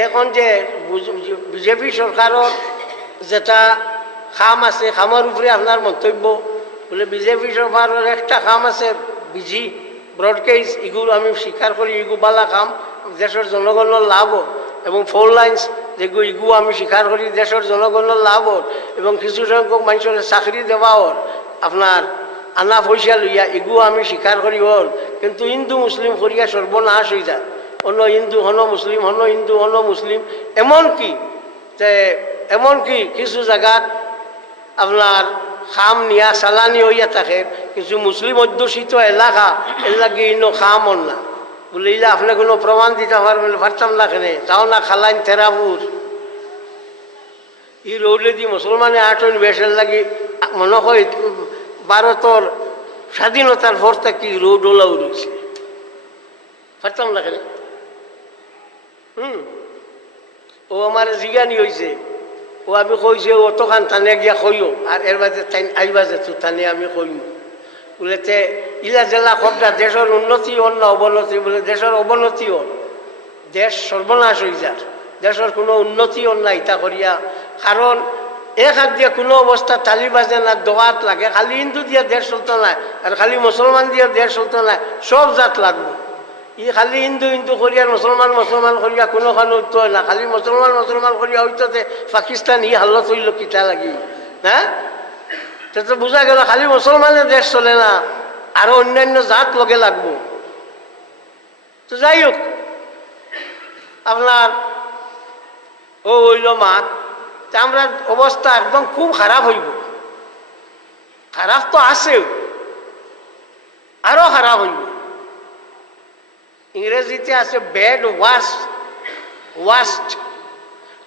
এখন যে বিজেপি সরকারের যেটা খাম আছে, খামের উপরে আপনার মন্তব্য? বলে বিজেপি সরকারের একটা খাম আছে, বিজি ব্রডকেজ, এগুলো আমি স্বীকার করি, এগু বালা কাম, দেশের জনগণের লাভ এবং 4 লাইন্স যেগুলো এগু আমি স্বীকার করি, দেশের জনগণের লাভ এবং কিছু সংখ্যক মানুষের চাকরি দেওয়া আপনার আনা পয়সা লইয়া, এগু আমি স্বীকার করি কিন্তু হিন্দু মুসলিম করিয়া সর্বনাশ হয়ে যায়। অন্য হিন্দু হন মুসলিম, হন হিন্দু হন মুসলিম, এমনকি কিছু জায়গাত আপনার খাম নিয়া চালানি হইয়া থাকে, কিছু মুসলিম অধ্যুষিত এলাকা এলাকি ইনো খাম না বলে, ইলা আপনি কোনো প্রমাণ দিতে পারতাম না, কেনে যাও না খালাইন থেরাপুর ই রৌলে দি মুসলমানে আটন বেশের লাগি মনে হয় ভারতের স্বাধীনতার পর থেকে রোড ওলা উড়েছে, পারতাম না কেনে। ও আমার জিজ্ঞানি হয়েছে, ও আমি কইছে অতখান টানে গিয়া কইও, আর এর বাদে আইবা যে টানে আমি কইম বলেতে ইলা জেলা খবরা দেশের উন্নতি হন না অবনতি? বলে দেশের অবনতি হন, দেশ সর্বনাশ হয়ে যার, দেশের কোনো উন্নতি হন না ইটা করিয়া। কারণ এক হাত দিয়ে কোনো অবস্থা তালি বাজে না, দোয়াত লাগে, খালি হিন্দু দিয়ে দেশ চলতো না, আর খালি মুসলমান দিয়ে দেশ চলতো না, সব জাত লাগবে। ই খালি হিন্দু হিন্দু করিয়া মুসলমান মুসলমান করিয়া কোনোখানে উঠতে হয় না, খালি মুসলমান মুসলমান করিয়া হইতে পাকিস্তান ই হালত হইল কিতা লাগি, হ্যাঁ? তো বোঝা গেল খালি মুসলমানের দেশ চলে না, আরো অন্যান্য জাত লগে লাগবো। তো যাই হোক, আপনার ও হইল মাত, আমরা অবস্থা একদম খুব খারাপ হইব, খারাপ তো আছেও, আরো খারাপ হইব। ইংরেজিতে আছে ব্যাড ওয়ার্স্ট,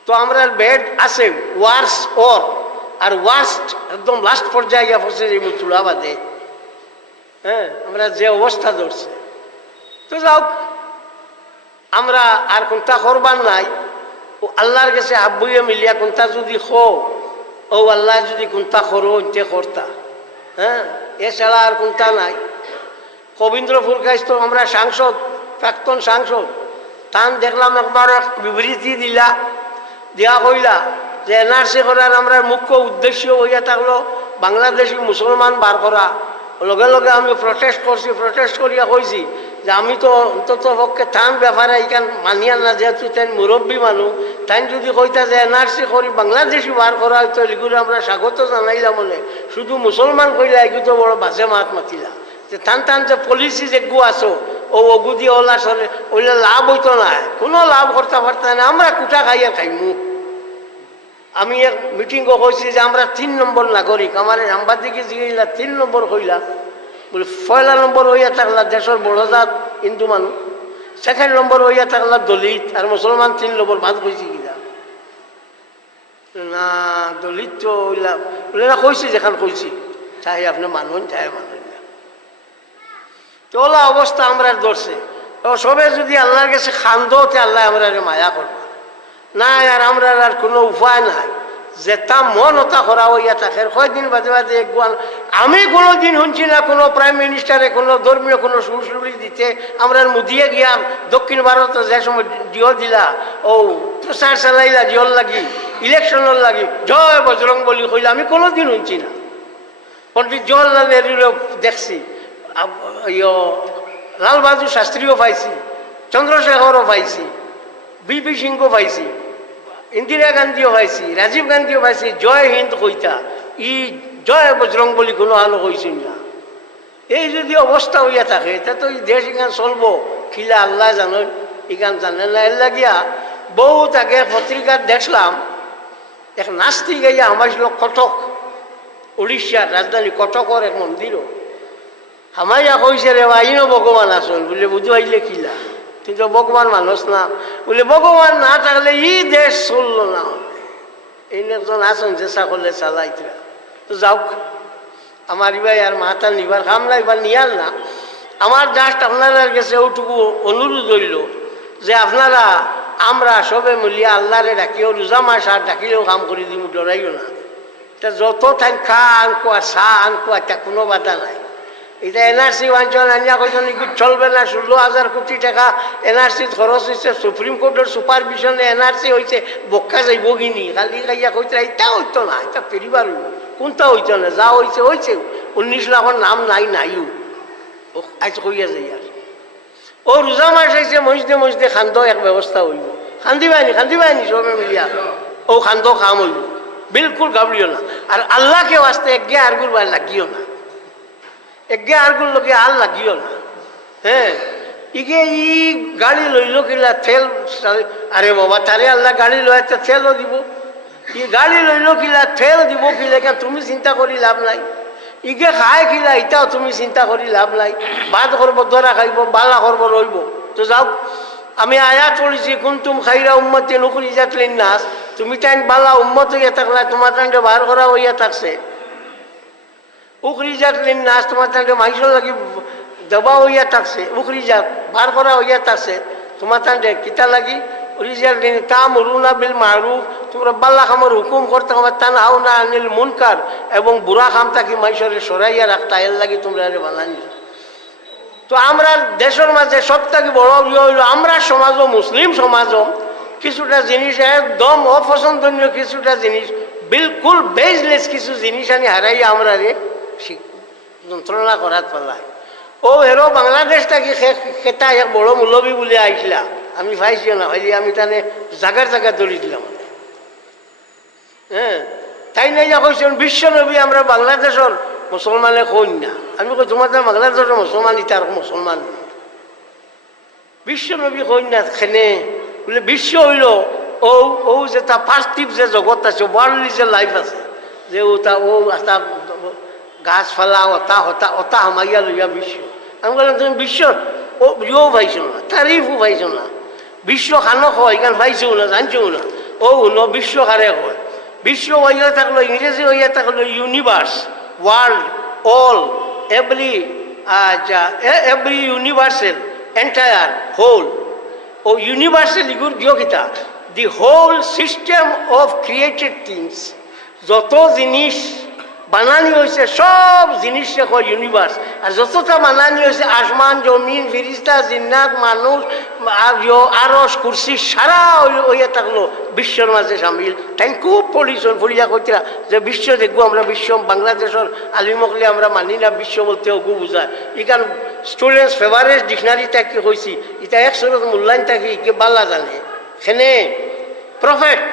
তো আমরা ব্যাড আছে ওয়ার্স আর ওয়ার্স্ট একদম লাস্ট পর্যায়ে গিয়ে পৌঁছে যাইব চূড়া বাদে। হ্যাঁ, আমরা যে অবস্থা ধরছে, তো যাও আমরা আর কোনটা করবার নাই, ও আল্লাহর কাছে আব্বুয়ে মিলিয়া কোনটা যদি ও আল্লাহ যদি কোনটা করো ইতে করতা, হ্যাঁ, এছাড়া আর কোনটা নাই। কবীন্দ্রপুর গাইছ তো আমরা সাংসদ, প্রাক্তন সাংসদ, তান দেখলাম একবার বিবৃতি দিয়া কইলা যে এনআরসি করার আমরা মুখ্য উদ্দেশ্য হইয়া থাকলো বাংলাদেশি মুসলমান বার করা। লগে লগে আমি প্রটেস্ট করিয়া কইছি যে আমি তো অন্তত পক্ষে টান ব্যাপারে এখান মানিয়া না, যেহেতু তাই মুরব্বী মানুষ, তাই যদি কইতা যে এনআরসি করি বাংলাদেশি বার করা হয়তো এগুলো আমরা স্বাগত জানাইলাম, মনে শুধু মুসলমান কইলা এগুলো বড় বাজে মাত মাতিলা। যে টান যে পলিসি যেগু আছো ও অগুদি ওলা চলে, ওইলে লাভ হইতো না, কোনো লাভ করতে পারতাম না, আমরা কুটা খাইয়া খাইমু। আমি এক মিটিংও কইছি যে আমরা 3 নম্বর নাগরিক, আমার সাংবাদিকে জিগাইলা 3 নম্বর কইলা, বলে 1 নম্বর হইয়া থাকলা দেশের বড় জাত হিন্দু মানুষ, 2nd নম্বর হইয়া থাকলা দলিত, আর মুসলমান 3 নম্বর বাদ কইছি কিনা না, দলিত তো হইলা বলে না, কইছি যেখান কইছি, চাই আপনি মানুন চাই মানুন না। তোলা অবস্থা আমরা ধরছে, সবে যদি আল্লাহর কাছে খান্দতে আল্লাহ আমরা মায়া করবো না, আর আমরা আর কোনো উপায় নাই, যেটা মন ওটা করা হইয়া থাকে। কয়েকদিন বাদে বাদে আমি কোনো দিন শুনছি না কোনো প্রাইম মিনিস্টারে কোনো ধর্মীয় কোনো সুরসুরি দিতে, আমরা মুদিয়ে গিয়া দক্ষিণ ভারতে যে সময় জিও দিলা, ও প্রচার চালাইলা জিওর লাগি, ইলেকশনের লাগি জয় বজরং বলি কইলা, আমি কোনো দিন শুনছি না। পণ্ডিত জওহরলাল নেহরুরও দেখছি, লাল বাহাদুর শাস্ত্রীও পাইছি, চন্দ্রশেখরও পাইছি, বিপি সিংও পাইছি, ইন্দিরা গান্ধীও পাইছি, রাজীব গান্ধীও পাইছি, জয় হিন্দ কইতা, ই জয় বজরং বলি কোনো আলো কইছিল না। এই যদি অবস্থা হইয়া থাকে তা তো এই দেশ ইখান চলবো খিলা আল্লাহ জানেন, ইখান জানেন না। এর লাগিয়া বহুত আগে পত্রিকার দেখলাম এক নাস্তিক গাইয়া আমার কটক, উড়িষ্যার রাজধানী কটকর এক মন্দিরও হামাইয়া কইছে রে আইনও ভগবান আসল বলে, বুঝু আইলে খিলা, কিন্তু ভগবান মানুষ না বলে, ভগবান না থাকলে ই দেশ চলল না। এই একজন আসন চেষ্টা করলে চালাইতে। তো যাওক, আমার ইবাই আর মাথা নিবার খাম না, এবার নিয়াল না। আমার জাস্ট আপনারা কাছে ওটুকু অনুরোধ হইল যে আপনারা আমরা সবে মিলিয়া আল্লাহরে ডাকিও, রোজা মাস আর ডাকিলেও কাম করে দিব, ডরাইও না। তা যত ঠাই খা আনকোয়া চা আনকোয়া, তা কোনো বাধা নাই। এটা এনআরসি বাঞ্চন আনিয়া কইছেন কি চলবে না, 16,000 কোটি টাকা এনআরসি খরচ হয়েছে, সুপ্রিম কোর্টের সুপারভিশনে এনআরসি হয়েছে, বক্কা যাইব কিনি খালি খাইয়া কইতে এটা হইতো না, এটা ফেরিবার হইব, কোনটা হইতো না, যা হয়েছে হয়েছে, 19 লাখের নাম নাইও আজ কইয়া যাই আর ও রোজা মাস আইছে মসজিদে মসজিদে খান্দ এক ব্যবস্থা হইব, খান্দিবানি সবে মিলিয়া ও খান্দ কাম হইব, বিলকুল ঘাবড়িও না। আর আল্লাহকে আসতে একগে আরগুর বার লাগিও না, একগে আরগুর লোকে আর লাগিও না। হ্যাঁ ইগে ই গাড়ি লইল কিলা তেল, আরে বাবা তারে আল্লাহ গাড়ি লয় তো তেলও দিব, ই গাড়ি লইল কিলা তেল দিব কিলা, তুমি চিন্তা করি লাভ নাই। ইগে খায় কিলা ইটাও তুমি চিন্তা করি লাভ নাই, বাদ করবো দরা খাইব বালা করবো রইব। তো যাও আমি আয়াত পড়েছি কুনতুম খাইরা উম্মতিন উখরিজাত লিন্নাস, তুমি তাই বালা উম্মত হইয়া থাকলা, তোমার তাইকে বার করা হইয়া থাকছে, উখরিজাত লিন্নাস তোমার তাইকে মাইসর লাগি দেবা হইয়া থাকছে, উখরিজাত বার করা হইয়া থাকছে, তোমার তাইকে কিতা লাগি রিজাল দিন তা'মুরুনা বিল মা'রুফ, তোমরা বাল্লা কামের হুকুম করতে হবে, তানহাউনা আনিল মুনকার, এবং বুড়া কাম থাকি মাইসরে সরাইয়া রাখতা, এর লাগি তোমরা বানানি। তো আমরা দেশের মাঝে সব থেকে বড় হইল আমরা সমাজও, মুসলিম সমাজও কিছুটা জিনিস একদম অপছন্দনীয়, কিছুটা জিনিস বিলকুল বেজলেস কিছু জিনিস আনি হারাইয়া আমরা যন্ত্রণা করার ফেলায়। ও হেরো বাংলাদেশ থাকি খেতা এক বড় মূলবী বলে আইসলা, আমি পাইছিও না হইলে আমি তানে জাগার জায়গা দৌড়ি দিলাম। হ্যাঁ তাই নাই যা কইছেন বিশ্বনবী আমরা বাংলাদেশের মুসলমানে কই না, আমি কই তোমাদের বাংলাদেশের মুসলমান ইতার মুসলমান, বিশ্বনবী কই না খেনে বলে বিশ্ব হইল ও ও যে তা পার্থিব যে জগৎ আছে, ওয়ার্ল্ডলি যে লাইফ আছে, যে ওটা ও তা গাছপালা ওটা হতা ওটা হামাইয়া লইয়া বিশ্ব। আমি বললাম তুমি বিশ্ব ও ইও পাইছো না, তারিফও পাইছো না, বিশ্ব খানো হয় এখানে পাইছেও না, জানছেও না, ও ন বিশ্ব কারে হয়, বিশ্ব হইয়া থাকলো ইংরেজি হইয়া থাকলো universe, world, all, every universal, entire, whole. ও ইউনিভার্সাল ইগুর দিও কিতা the whole system of created things, যত জিনিস বানানি হয়েছে সব জিনিসে কয় ইউনিভার্স, আর যতটা বানানি হয়েছে আসমান জমিন ফিরিস্তা জিন্নাত মানুষ আরস কুরসি সারা হইয়া থাকলো বিশ্বর মাঝে সামিল। তাই খুব পড়িয়া কইরা যে বিশ্ব দেখবো আমরা, বিশ্ব বাংলাদেশের আলিমকলে আমরা মানি না, বিশ্ব বলতে অগু বুঝায়। ইকান স্টুডেন্টস ফেভারেট ডিকশনারি থাকি হয়েছি, এটা এক সুরত মূল্যায়ন থাকি কে বাল্লা জানে। সেনে প্রফেট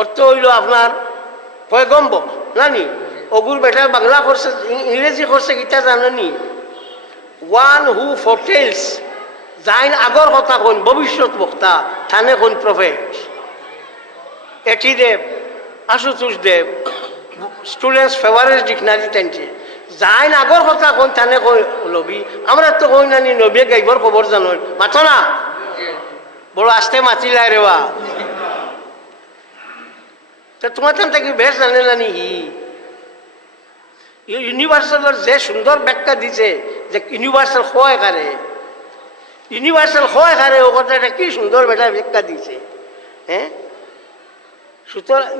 অর্থ হইল আপনার পয়গম্বর জানি, অগুর বেটার বাংলা করছে ইংরেজি করছে কিতা জানেনি, ওয়ান হু ফোরটেলস, যাইন আগর কথা কোন ভবিষ্যৎ বক্তা থানে কোন প্রফেট। এটি দেব আশুতোষ দেব স্টুডেন্টস ফেভারেট ডিকশনারি টানছে, যাইন আগর কথা কোন থানে কই নবী। আমরা তো কই নানি নবী গাইবর খবর জানো মাথো না, বড় আস্তে মাতিলাই রে বা, তোমার তান থাকি বেশ জানে নানি হি ইউনিভার্সালের যে সুন্দর ব্যাখ্যা দিছে যে ইউনিভার্সাল হয় কারে, ইউনিভার্সাল হয় কারে, ও কথাটা কি সুন্দর বেটা ব্যাখ্যা দিছে। হ্যাঁ সুতরাং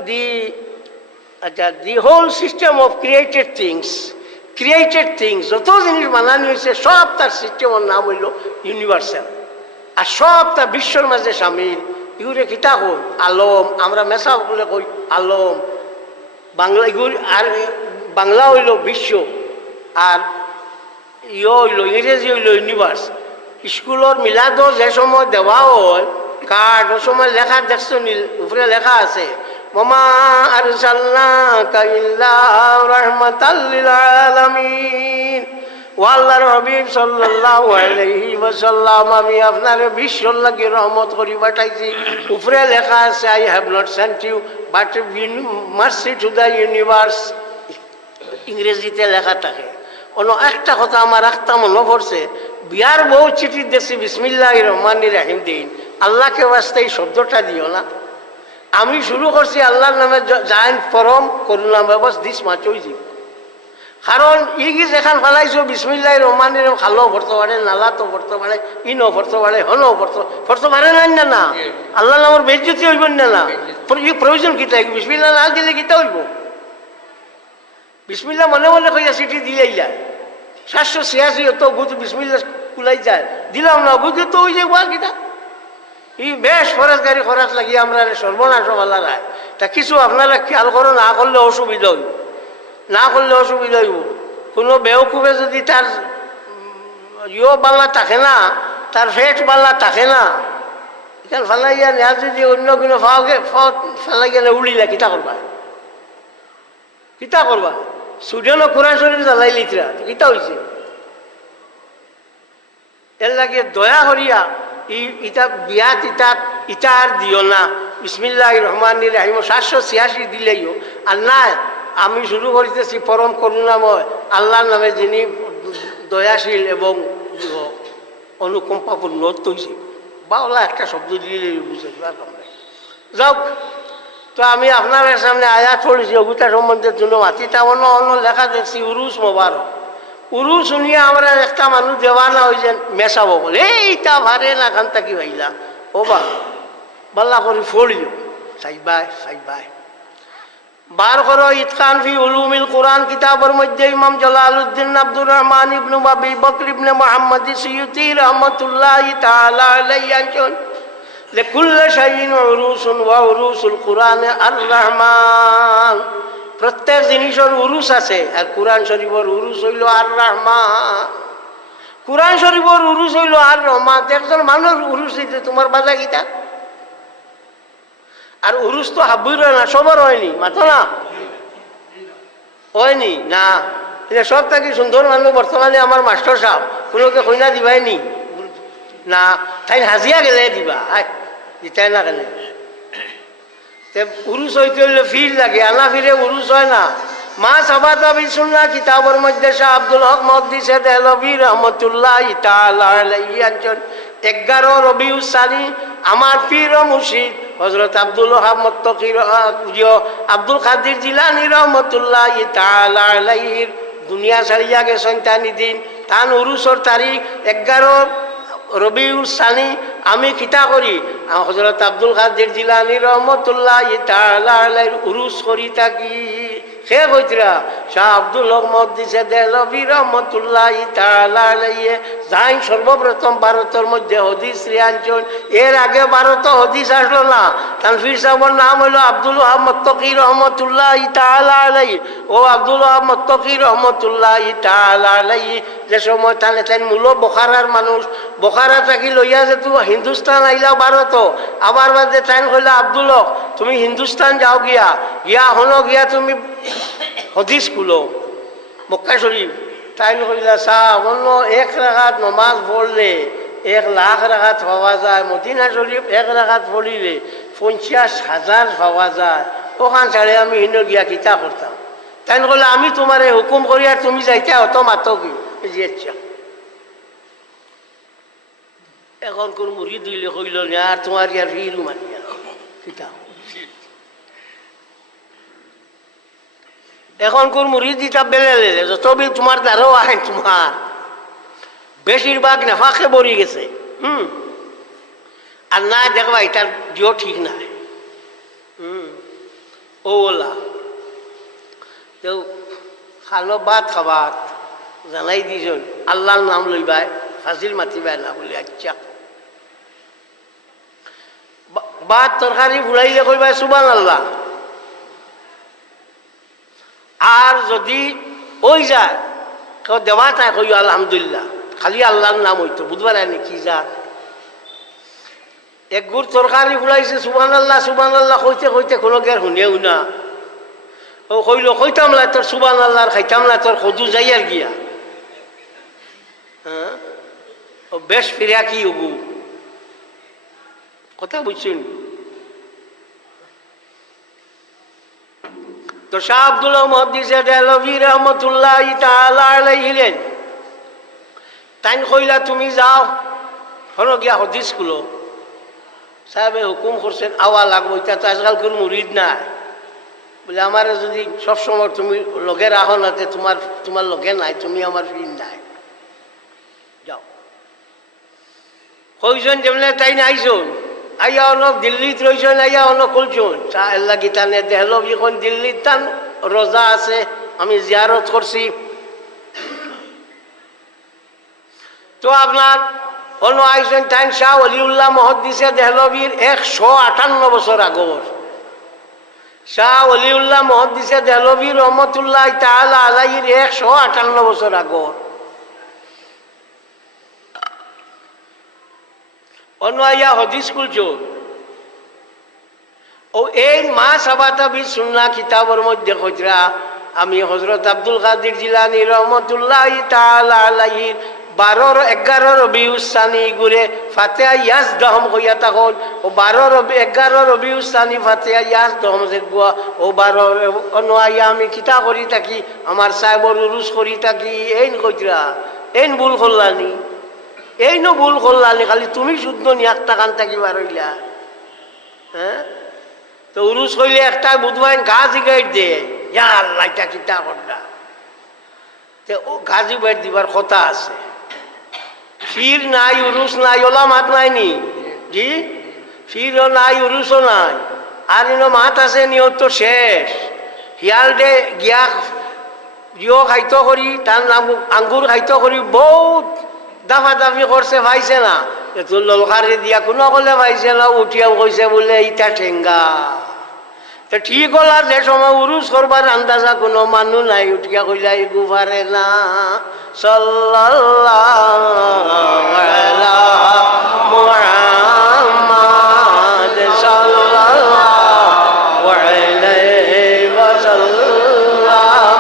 the whole system of created things যত জিনিস বানানি হয়েছে সব তার সিস্টেমের নাম হইল ইউনিভার্সাল, আর সব তার বিশ্বর মাঝে সামিল। ইউরে কিতা কই আলম, আমরা মেসা বলে কই আলম, বাংলা ইগুর আর বাংলা হইল বিশ্ব, আর হইল ইংরেজি হইল ইউনিভার্স। স্কুলের মিলাদও যে সময় দেওয়া হয় কার্ড, ও সময় লেখা দেখছো নীল উপরে লেখা আছে ওমা আরসালনাকা ইল্লা রাহমাতাল লিল আলামিন, ও আল্লাহর হাবিব সাল্লাল্লাহু আলাইহি ওয়াসাল্লাম আমি আপনারে বিশ্বর লাগি রহমত করি পাঠাইছি। উপরে লেখা আছে I have not sent you but mercy to the universe, ইংরেজিতে লেখা থাকে। অন্য একটা কথা আমার একটা মনে পড়ছে, বিয়ার বউ চিঠি দিয়েছি বিসমিল্লাহির রহমানির রহিম দিন, আল্লাহকে বাস্তে এই শব্দটা দিও না। আমি শুরু করছি আল্লাহর নামে জাইন ফরম করুণা ব্যবস দিস মাচই, কারণ ইগি যেখান ফেলাইছো বিসমিল্লাহির রহমানির রহিম খালো ভরতে পারে, নালা তো ভরতে পারে, ইনও ভরতে পারে, হনও ভরতে পারে না না, আল্লাহর নামের বেজ্জতি হইব না না, প্রয়োজন কিতা বিসমিল্লাহ না দিলে কিতা হইব? বিসমিল্লাহ মনে মনে কইয়া চিঠি দিলেই যায়, 786 তো গুজু বিসমিল্লা কুলাই যায় দিলাম না গুজু তো ওই যে ওয়ার কিটা এই বেশ খরচ গাড়ি খরচ লাগিয়ে আমরা সর্বনাশ ভালা রায় তা কিছু আপনারা খেয়াল করো না করলে অসুবিধা হইব না করলে অসুবিধা হইব কোনো বেওকুফে যদি তার বাল্লা থাকে না তার ফেট বাল্লা থাকে না এখানে ফেলাইয়া নেওয়া যদি অন্য কোনো ফেলাই গেলে উড়িলা কিতা করবা কিতা করবা সুডেনও কোরআন শরীফ জ্বালাই লিতরা কিতা হয়েছে এর লাগে দয়া করিয়া ইটা বিয়াত ইটা আর দিও না বিসমিল্লাহ রহমান রাহিম 786 দিলেইও আর নাই আমি শুরু করিতেছি পরম করুণাময় আল্লাহর নামে যিনি দয়াশীল এবং অনুকম্পাপূর্ণ তৈছে বাংলা একটা শব্দ দিলে বুঝে যাক তো আমি আপনার সামনে আয়াত পড়েছি অগুতা সম্বন্ধের জন্য মাতিটা অন্য অন্য লেখা দেখছি উরুস মোবারক উরুস শুনিয়ে আমরা একটা মানুষ দেওয়ানা হয়েছেন মেশাবো বলে এইটা ভারে না খান থাকি ভাইলা ও বা বাল্লা করি ফড়িও সাইবাই বার করো ইতকান ফি উলুমিল কোরআন কিতাবের মধ্যে ইমাম জালালউদ্দিন আব্দুর রহমান ইবনে আবি বকর ইবনে মুহাম্মদ সিয়ুতি রাহমাতুল্লাহি তাআলা আলাইহি আনছেন লিকুল্লি শাইইন উরুসুন ওয়া উরুসুল কোরআন আর রহমান প্রত্যেক জিনিসের উরুস আছে আর কোরআন শরীফের উরুস হইল আর রহমান কোরআন শরীফের উরুস হইল আর রহমান একজন মানুষ উরুস দিতে তোমার বাজা গীতা আর উরুস তো হাব্বুই রয় না সবার হয়নি মাতো না হয়নি না এটা সব থাকি সুন্দর মানুষ বর্তমানে আমার মাস্টার সাহেব কোনোকে কইনা দিবাইনি না তাই হাজিয়া গেলে দিবা দিতাই না কেন উরুস হইতে হইলে ফির লাগে আনা ফিরে উরুস হয় না মা সাবাতা বিসুন্নাহ কিতাবের মধ্যে শাহ আব্দুল হক মুহাদ্দিসে দেহলভী রাহমাতুল্লাহি তাআলা আলাইহি আনছেন 11 রবিউল সানি আমার পীর ও মুর্শিদ হযরত আব্দুল ওহাব মুত্তাকি আব্দুল কাদের জিলানী রাহমাতুল্লাহি তাআলা আলাইহি দুনিয়া ছাড়িয়া গেছেন তানি দিন তান উরুসর তারিখ 11 রবিউল সানি আমি কিতা করি হযরত আব্দুল কাদের জিলানী রাহমাতুল্লাহি তাআলা আলাইহির উরুস করি থাকি সে কইতরা শাহ আব্দুল হক মুহাদ্দিসে দেহলভী রাহমাতুল্লাহি তাআলা আলাইহি যাই সর্বপ্রথম ভারতের মধ্যে হাদিস রিয়াঞ্চন এর আগে ভারত হাদিস আসলো না তানফির সাহেবের নাম হলো আব্দুল ওহাব মুত্তাকি রাহমাতুল্লাহি তাআলা আলাইহি ও আব্দুল ওহাব মুত্তাকি রাহমাতুল্লাহি তাআলা আলাইহি যে সময় তান মূল বোখারার মানুষ বোখারা থাকি লইয়া যে তুই হিন্দুস্তান আইলা ভারত আবার বাদে তাই কইলা আব্দুল হক তুমি হিন্দুস্তান যাও গিয়া হলো গিয়া তুমি হদিস খুলো মক্কা শরীফ তাই কইলা সাহ অন্য 1 রাকাত নমাজ পড়লে 1 লাখ রাকাত পাওয়া যায় মদিনা শরীফ 1 রাকাত পড়িলে 50,000 পাওয়া যায় ওখান ছাড়ে আমি হিন্দ গিয়া কিতা করতাম তাই কইলা আমি তোমার হুকুম করি আর তুমি যাইতে অত মাতো কি ইচ্ছা এখন কোন মুরিদ দিলে কইল না আর তোমার ইয়ার ফিরু মানিয়া কিতা এখন কোন মুরিদ দিতা বেলে যত বিল তোমার দ্বারাও আহে তোমার বেশিরভাগ নেফাকে বরি গেছে আর না দেখবা এটার দিও ঠিক নাই ওলা তো খালো ভাত খাবার জানাই দিছন আল্লাহর নাম লইবাই ফাজিল মাতিবাই না বলে আচ্ছা ভাত তরকারি ফুলাইলে কইবাই সুবহানাল্লাহ আর যদি ওই যায় কেউ দেওয়া তাই কই আলহামদুলিল্লাহ খালি আল্লাহর নাম হইতো বুধবার আনি কি যা এক গুড় তরকারি ফুলাইছে সুবহানাল্লাহ সুবহানাল্লাহ কইতে কইতে কোনো গের শুনেও না ও কইল কইতাম না তোর সুবহানাল্লাহ আর খাইতাম না তোর খদু যাই আর গিয়া হ্যাঁ ও বেশ ফিরিয়া কি হবু কথা বুঝছেন তো শাহ আব্দুল মুহাদ্দিসে দেহলভী রাহমাতুল্লাহি তাআলা আলাইহি তাই কইলা তুমি যাও হলো গিয়া হদিস খুলো সাহেবে হুকুম করছেন আওয়া লাগবো এটা তো আজকাল কোন মুরিদ নাই বলে আমার যদি সবসময় তুমি লগে রাখো না তোমার লগে নাই তুমি আমার ফির নাই যাও কইজন যেমন তাই নাইছন আইয়া অনেক দিল্লিত রয়েছেন আইয়া অনেক খুলছুন এর লাগি টানে দেহলভী এখন দিল্লির টান রোজা আছে আমি জিয়ারত করছি তো আপনার অন্য আইসেন টাইম শাহ অলিউল্লাহ মহদ্দিসে দেহলবীর 158 বছর আগর শাহ অলিউল্লাহ মহদ্দিসে দেহলবীর রহমতুল্লাহ তাআলা আলাইহির 158 বছর আগর অন্য আইয়া হদিস খুলছো ও এই মা সাবাতাবি সুন্নাহ কিতাবের মধ্যে খজরা আমি হযরত আব্দুল কাদের জিলানী রহমতুল্লাহ তাআলা আলাইহির 12-11 রবিউল সানি গুরে ফাতিহা ইয়াস দহম কইয়া তখন ও 12-11 রবিউল সানি ফাতিহা ইয়াস দহম যে গোয়া ও 12 অনয়া আমি কিতা করি থাকি আমার সাহেবর উরুস করি থাকি এইন কইরা এইন ভুল করলানি এইনো ভুল করলানি খালি তুমি শুদ্ধ নিয়াক্তা কান থাকি বারইলা হ্যাঁ তো উরুস কইলে একটা বুধবাইন গাজি গাইড দে ইয়া আল্লাহ এটা কিতা করলা তে ও গাজি বাইট দিবার কথা আছে ফির নাই উরুস নাই ওলা মাত নাইনি জি ফিরও নাই উরুসও নাই আর ইনো মাত আছে নিয়ত তো শেষ হিয়াল দে গিয়া জিও খাইতো করি তার নাম আঙ্গুর খাইতো করি বহুত দাফা দাফি করছে পাইছে না এত ললকারে দিয়া কোনো কলে পাইছে না উঠিয়াও কইছে বলে ইটা ঠেঙ্গা তো ঠিক হল আর যে সময় উরুস করবার আন্দাজা কোনো মানুষ নাই উঠিয়া কইলা গুফারে না সাল্লাল্লাহু আলা মুহাম্মাদ সাল্লাল্লাহু আলাইহি ওয়াসাল্লাম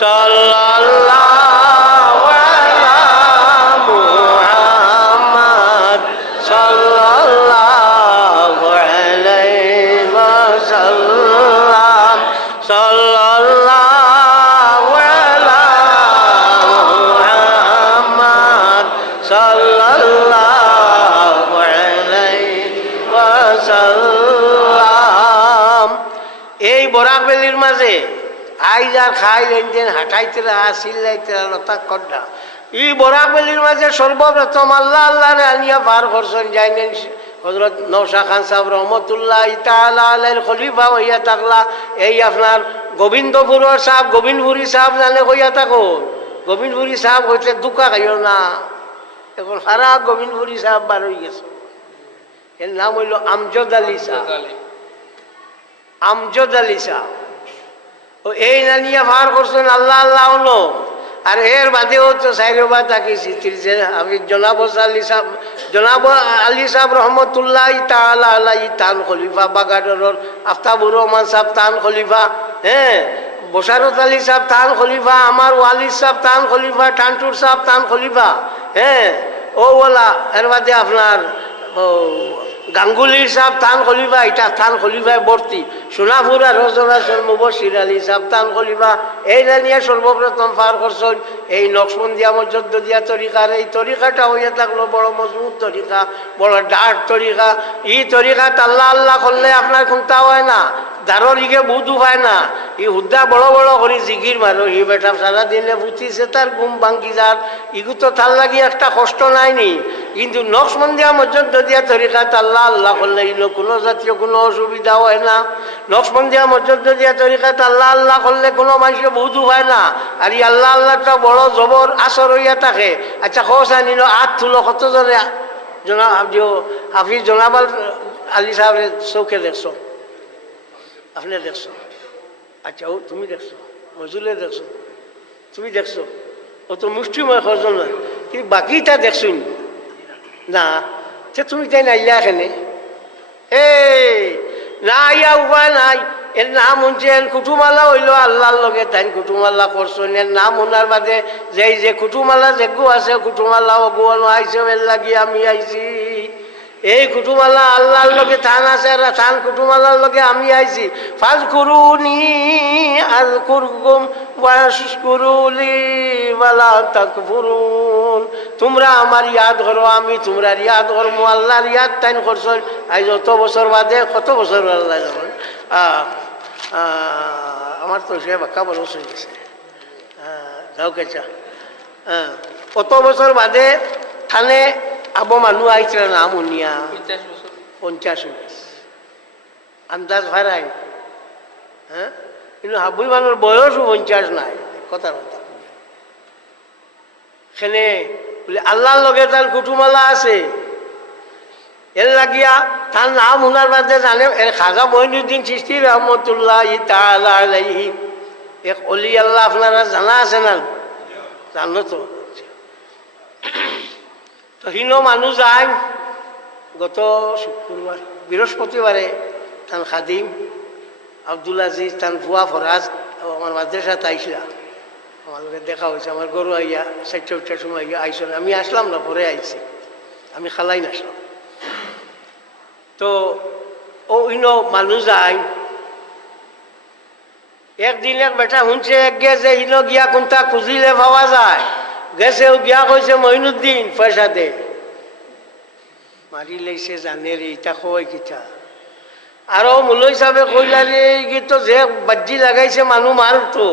সাল্লাল্লাহু আলা মুহাম্মাদ সাল্লাল্লাহু আলাইহি ওয়াসাল্লাম সাল্লাল্লাহু আলা মুহাম্মাদ সাল্লাল্লাহু আলাইহি ওয়াসাল্লাম এই বরাক বেলির মাঝে আইজ আর খাই লেনদেন হাঁটাইতে চিল্লাইতে লতা কড্ডা এই বরাক বেলির মাঝে সর্বপ্রথম আল্লাহ আল্লাহরে আনিয়া পার করছেন যাইনেন হযরত নওশা খান সাহেব রহমতুল্লাহ তাআলা আলাইহির খলিফা হইয়া থাকলা এই আপনার গোবিন্দপুরের সাহেব গোবিন্দপুরী সাহেব জানে হইয়া থাকো গোবিন্দপুরী সাহেব হইতে দুকা খাইও না এখন সারা গোবিন্দপুরী সাহেব বার হয়ে গেছে এর নাম হইল আমজদ আলী সাহেব আমজদ আলী সাহেব ও এই নানিয়া পার করছেন আল্লাহ আল্লাহ হলো আর এর বাদেও তো সাইরবা তাকে চিত্রিছে আমি জনাব আলী সাহেব রহমতুল্লাহ তাআলা আলাইহি তান খলিফা বাগাডরের আফতাবুর রহমান সাহেব তান খলিফা হ্যাঁ বশারত আলী সাহেব তান খলিফা আমার ওয়ালিদ সাহেব তান খলিফা টানটুর সাহেব তান খলিফা হ্যাঁ ও ওলা এর বাদে আপনার গাঙ্গুলির সাহেব তান খলিফা এটা তান খলিফায় ভর্তি সোনাপুর আর রজনাচল মুবশির আলী সাহেব তান খলিফা এই নিয়ে সর্বপ্রথম পার করছেন এই নকশবন্দিয়া মজদ্দিয়া তরিকার এই তরিকাটা হইয়া থাকলো বড় মজবুত তরিকা বড় ডার্ক তরিকা এই তরিকাত আল্লাহ আল্লাহ করলে আপনার খুঁটা হয় না দারর ইগে বুধ হয় না ই হুদ্দা বড় বড় করে জিগির মারো হি বেটা সারাদিনে ফুটিছে তার ঘুম ভাঙ্গি যার ইগু তো তার লাগি একটা কষ্ট নাইনি কিন্তু নকশবন্দিয়া মজদ্দিয়া তরিকাত আল্লাহ আল্লাহ করলে ইলো কোনো জাতীয় কোনো অসুবিধা হয় না নকশবন্দিয়া মজদ্দিয়া তরিকাত আল্লাহ আল্লাহ করলে কোনো মানুষের বুধ হয় না আর ই আল্লাহ আল্লাহটা বড় জবর আসর হইয়া থাকে আচ্ছা খোঁজা নিল আট তুলো কতজনে হাফিজ জনাব আলী সাহেবের চৌকে দেখছো আপনি দেখছো আচ্ছা ও তুমি দেখছো মজুলে দেখছো তুমি দেখছো ও তো মুষ্টিময় খরজন নয় কিন্তু বাকিটা দেখছো না সে তুমি তাই না ইয়া এখানে না ইয়া উপায় নাই এর নাম শুনছেন কুটুমালা হইল আল্লাহর লগে তাই কুটুমালা করছেন এর নাম শোনার বাদে যে কুটুমালা যেগু আছে কুটুমালা অগুয়ানো আইসে এর লাগি আমি আইছি এই কুটুমালা আল্লাহর লগে থান আছে আর থান কুটুমালার লগে আমি আইছি ফাজকুরুনি আযকুরকুম ওয়াশকুরুলি ওয়ালা তাকফুরুন তোমরা আমার ইয়াদ করো আমি তোমরা ইয়াদ করবো আল্লাহর ইয়াদ তাইন করছেন আজ যত বছর বাদে কত বছর আল্লাহ যখন আমার তো সে বাক্কা বড় হয়ে গেছে যাও কেচা কত বছর বাদে থানে আবো মানুষ আইছিল নাম উনিয়া 50 আন্দাজ ভাড়াই হ্যাঁ কিন্তু হাবুই মানুষ বয়সও 50 নাই কথার কথা সেনে বলে আল্লাহর লগে তার কুটুমালা আছে। এর লাগিয়া তার নাম শোনার বাদে জানে এর খাজা মঈনুদ্দিন চিশতি রহমতুল্লাহ তাআলা আলাইহি এক অলি আল্লাহ, আপনারা জানা আছে না? জানো তো। তো হিনো মানুষ যায় গত শুক্রবার বৃহস্পতিবারে তান খাদিম আব্দুল আজিজ তান ভুয়া ফরাজ আমার মাদ্রাসাতে আইসলা, আমার লোকের দেখা হয়েছে। আমার গরু আইয়া 4টার সময় আইস, আমি আসলাম না, পরে আইছি, আমি খালাই আসলাম। তো ও ইনো মানুষ যায়। একদিন এক বেটা শুনছে এক গেছে ইনো গিয়া কোনটা খুঁজিলে পাওয়া যায়, গেছে ও গিয়া কইছে মঈনুদ্দিন পয়সা দে, মারি লাইছে জানে রে ইটা কয় কিটা। আরো মুলই সাহেবে কইলা রে তো যে বাজি লাগাইছে মানুষ মারতো,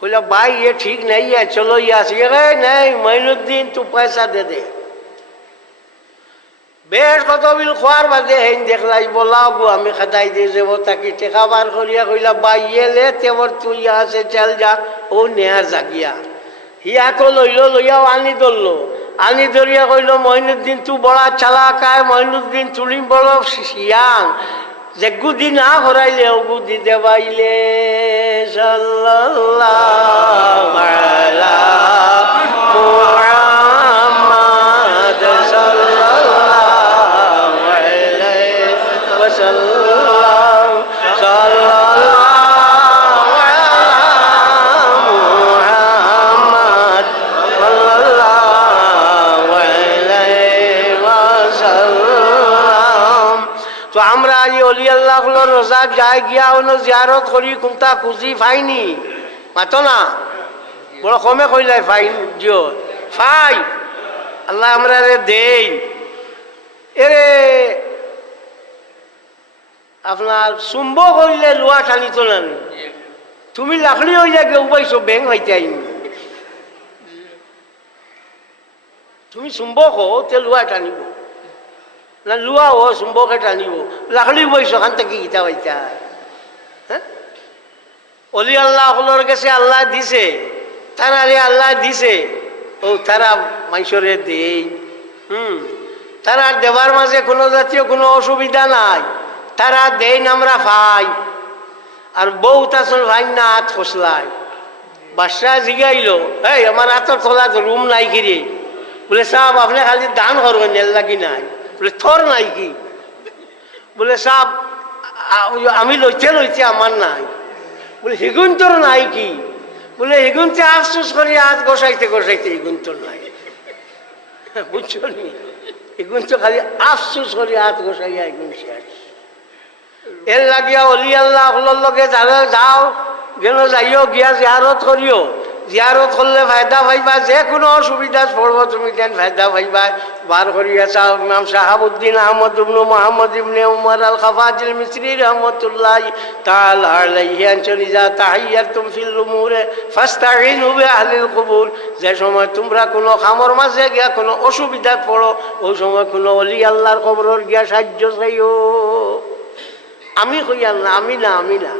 কইলা ভাই ये ठीक नहीं है, चलो यहाँ से। नहीं মঈনুদ্দিন তু পয়সা দে দে। বেশ কত বিল খোয়ার বাদে হেন দেখলাই বলাও গো আমি খাতাই দিয়ে যাবো, তাকে টেকা বার করিয়া কইলা ভাই লে তেবর তুই यहाँ से चल जा। ও নেয়ার জাগিয়া হিয়াকো লইল, লইয়াও আনি ধরলো, আনি ধরিয়া কইল মঈনুদ্দিন তু বড়া চালাকায়, মঈনুদ্দিন তুলি বড় শিয়াং, যে গুদি না হরাইলে ও গুদি দেবাইলে। সাল্লাল্লাহু আলা মুহাম্মাদ সাল্লাল্লাহু আলাইহি ওয়াসাল্লাম। সাল্লাল্লাহু আলা মুহাম্মাদ সাল্লাল্লাহু আলাইহি ওয়াসাল্লাম। তো আমরা এই অলি আল্লাহ রোজা যাই গিয়া অন্য জিয়ারত করি কোনটা খুঁজি ফাইনি মাতো না, বড় কমে কইলাই ফাইন জিও ফাই আল্লাহ আমরা দেই। এরে আপনার চুম্ব করিলে লোয়া টানিত না, তুমি লাকড়ি হয়ে যায় কেউ পাইছো ব্যাং হইতে আইনি, তুমি চুম্বক হো তে লোয়া টানিব না, লুয়া ও চুম্বকে টানিব, লাকড়ি বইছ খান থেকে গীতা হইতা। হ্যাঁ, অলি আল্লাহ সকলের কাছে আল্লাহ দিছে, তারারে আল্লাহ দিছে, ও তারা মানুষরে দেই। তারা দেবার মাঝে কোনো জাতীয় কোনো অসুবিধা নাই, তারা দেন আমরা ভাই। আর বউ তাছন ভাই না হাত খসলায়, বাদশাহ জিগাইল এই আমার হাতের তলাত রুম নাই কিরে, বলে সাহেব আপনি খালি দান করবেন এর লাগি নাই, বলে থর নাই কি, বলে সাহেব আমি লইতে আমার নাই, বলে হিগুন তোর নাই কি, বলে হিগুনতে আফসোস করি হাত গোসাইতে গোসাইতে হিগুন তোর নাই। বুঝছো নি, হিগুন তো খালি আফসোস করি হাত গোসাইয়া হিগুন শেষ। এর লাগিয়া অলি আল্লাহ সকলের লগে যাও, গেল যাইও গিয়া জিয়ারত করিও, জিয়ারত করলে ফায়দা পাইবা, যে কোনো অসুবিধা পড়বো তুমি কেন ফায়দা পাইবা। বার করিয়া চাও ইমাম শাহাবুদ্দিন আহমদ ইবনে মুহাম্মদ ইবনে উমর আল খাফাজিল মিসরি রহমতুল্লাহ তাআলা আলাইহি আনচনি যা তাহিয়াতুম ফিল উমুরে ফাস্তাইনু বিআহলিল কুবুর। যে সময় তোমরা কোনো খামর মাঝে গিয়া কোনো অসুবিধা পড়ো, ওই সময় কোনো অলি আল্লাহর কবরের গিয়া সাহায্য চাইও। আমি কইয়াল না, আমি না, আমি না।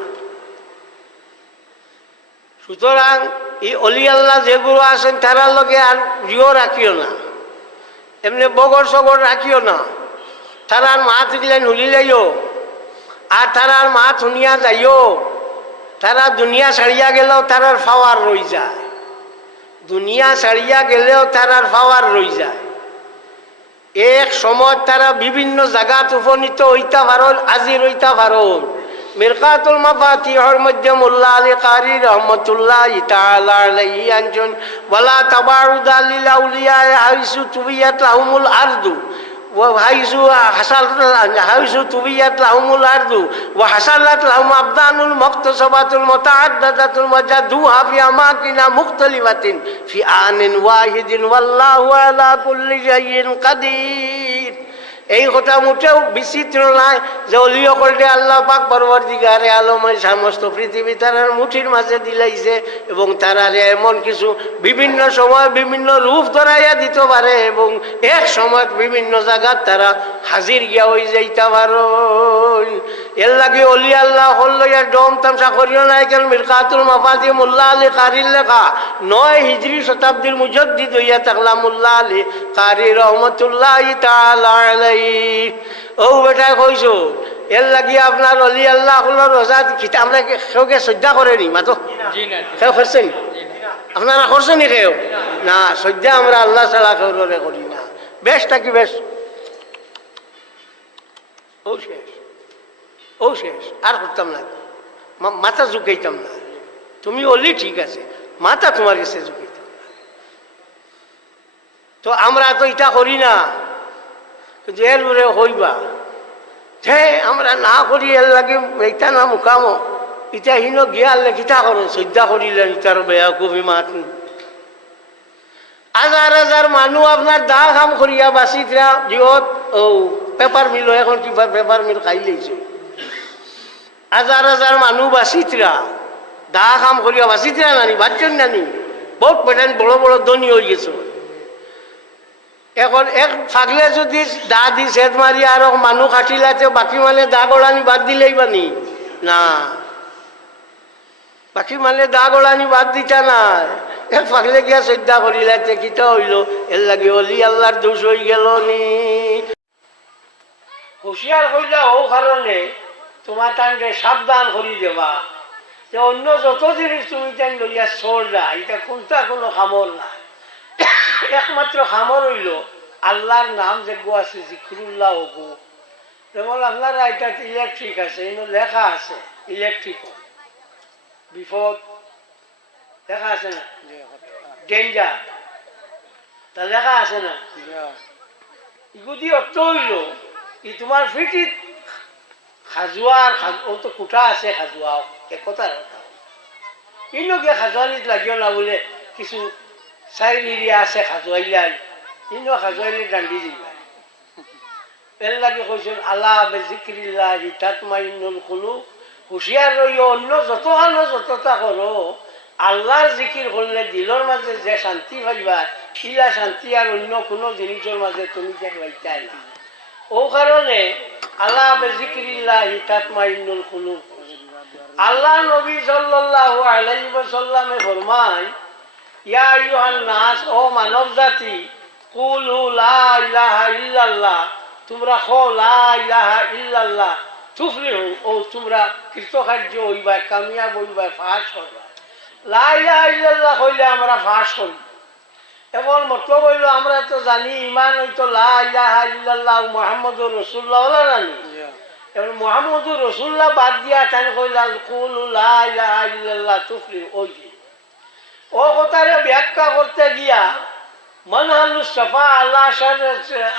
সুতরাং এই অলি আল্লাহ যেগুলো আছেন তারার লগে আর রিও রাখিও না, এমনি বগর সগর রাখিও না। তারার মাত গিলেন হুলিলেও, আর তারার মাত শুনিয়া যাইও। তারা দুনিয়া ছাড়িয়া গেলেও তারার ফাওয়ার রই যায়, দুনিয়া ছাড়িয়া গেলেও তারার ফাওয়ার রই যায়। এক সময় তারা বিভিন্ন জায়গাত উপনীত হইতা পারল, আজির হইতা পারল। মিরকাতুল মাফাতিহর মধ্যে মোল্লা আলী কারি রহমতুল্লাহ তাআলা আলাইহি আনজন ওয়ালা তাবারুদা লিল আউলিয়া হাইসু তুবিয়াত লাহুমুল আরদু ওয়া হাইসু তুবিয়াত লাহুমুল আরদু ওয়া হাসালাত লাহুম আবদানুল মুকতাসাবাতুল মুতাআদ্দাদাতুল ওয়াজাদুহা ফি আমাকিনা মুখতালিফাতিন ফি আনিন ওয়াহিদিন ওয়াল্লাহু আলা কুল্লি শাইইন কাদির। এই কথা মোটেও বিচিত্র নাই যে অলিও করলে আল্লাহ পাক পরবর্তীকারে আলমের সমস্ত পৃথিবী তারার মুঠির মাঝে দিলাইছে, এবং তারারে এমন কিছু বিভিন্ন সময় বিভিন্ন রূপ ধরাইয়া দিতে পারে, এবং এক সময় বিভিন্ন জায়গার তারা হাজির গিয়া হয়ে যাইতে পারো। এর লাগে অলি আল্লাহ হল্লইয়া ডম তামসা করিও নাই কেন মিরকাতুল মাফাতি মোল্লা আলী কারির লেখা 9 হিজরি শতাব্দীর মুজদ্দিদ হইয়া থাকলা মোল্লা আলী কারি রহমতুল্লাহ তাআলা আলাইহি। ও বেটা কইছো এর লাগি আপনার অলি আল্লাহ হল্লর রোজা আমরা কেউকে শ্রদ্ধা করেনি মাতো কেউ করছেন আপনারা করছেনি কেউ না শ্রদ্ধা আমরা আল্লাহ ছাড়া কেউরে করি না। বেশটা কি বেশ ও শেষ ও শেষ আর করতাম না মাথা ঝুঁকাইতাম না। তুমি অলি ঠিক আছে মাথা তোমার কাছে ঝুঁকাইতাম না। তো আমরা তো এটা করি না কিন্তু এর উপরে হইবা হে আমরা না করি এর লাগে এইটা না মুখামো ইটা হিনো গিয়ার লেখিতা করো শ্রদ্ধা করিলেন ইটার বেয়া কবি মাত হাজার হাজার মানুষ আপনার দা কাম করিয়া বাঁচিতরা জিহত ও পেপার মিল এখন কিবা পেপার মিল খাই লেছে হাজার হাজার মানুষ বাঁচিতরা দা কাম করিয়া বাঁচিতরা নানি বাচ্চন নানি বহুত পেটেন বড় বড় ধনী হয়ে গেছে। এখন এক ফাগলে যদি দা দি সেদ মারি আর মানুষ কাটিলাতে বাকি মানে দা গড়ানি বাদ দিলেই বানি না বাকি মানে দা গড়ানি বাদ দিতা না এক ফাগলে গিয়া শ্রদ্ধা করিলাতে কিতা হইল এর লাগে অলি আল্লাহর দোষ হয়ে গেল নি। হুঁশিয়ার কইলা ও কারণে তোমার তানকে সাবধান করি দেবা যে অন্য যত জিনিস তুমি তাই লইয়া চলরা এটা কোনটা কোনো খামর না। একমাত্র খামর হইল আল্লাহর নাম যেগু আছে জিক্রুল্লাহ হবু যেমন আপনারা এটা ইলেকট্রিক আছে এনে লেখা আছে ইলেকট্রিক বিপদ লেখা আছে না ডেঞ্জার তা লেখা আছে না ইগুদি অর্থ হইল ই তোমার ফিটিত খাজুয়ার ও তো কুটা আছে খাজুয়াও একতার ইনো গিয়ে খাজুয়ানিত লাগিও না বলে কিছু চাইল এরিয়া আছে খাজুয়াইলাই ইনো খাজুয়াইলে ডান্ডি দিবা এর লাগে কৈছেন আল্লাহ বিজিক্রিল্লাহি তাতমাইন্নুল কুলুব হুঁশিয়ার রইও অন্য যতখানো যতটা করো আল্লাহর জিকির করলে দিলর মাঝে যে শান্তি পাইবা ইলা শান্তি আর অন্য কোনো জিনিসের মাঝে তুমি দেখবাইতাই না। ও কারণে আল্লাহ বিজিক্রিল্লাহি তাতমাইন্নুল কুলুব আল্লাহ নবী সাল্লাল্লাহু আলাইহি ওয়াসাল্লামে ফরমায় ইয়া আইয়ুহান নাস ও মানব জাতি কুলু লা ইলাহা ইল্লাল্লাহ তোমরা কও লা ইলাহা ইল্লাল্লাহ তুফলিহু ও তোমরা কৃতকার্য হইবা কামিয়াব হইবা ফাঁস করবা। লা ইলাহা ইল্লাল্লাহ কইলে আমরা ফাঁস করি এখন মতলব হইল আমরা তো জানি ইমান হইতো লা ইলাহা ইল্লাল্লাহ মুহাম্মদুর রাসূলুল্লাহ ওলা জানি এখন মুহাম্মদুর রাসূলুল্লাহ বাদ দিয়া কেন কইলা কুলু লা ইলাহা ইল্লাল্লাহ তুফলিহু ওই ও কথারে ব্যাখ্যা করতে গিয়া মানহালুস সাফা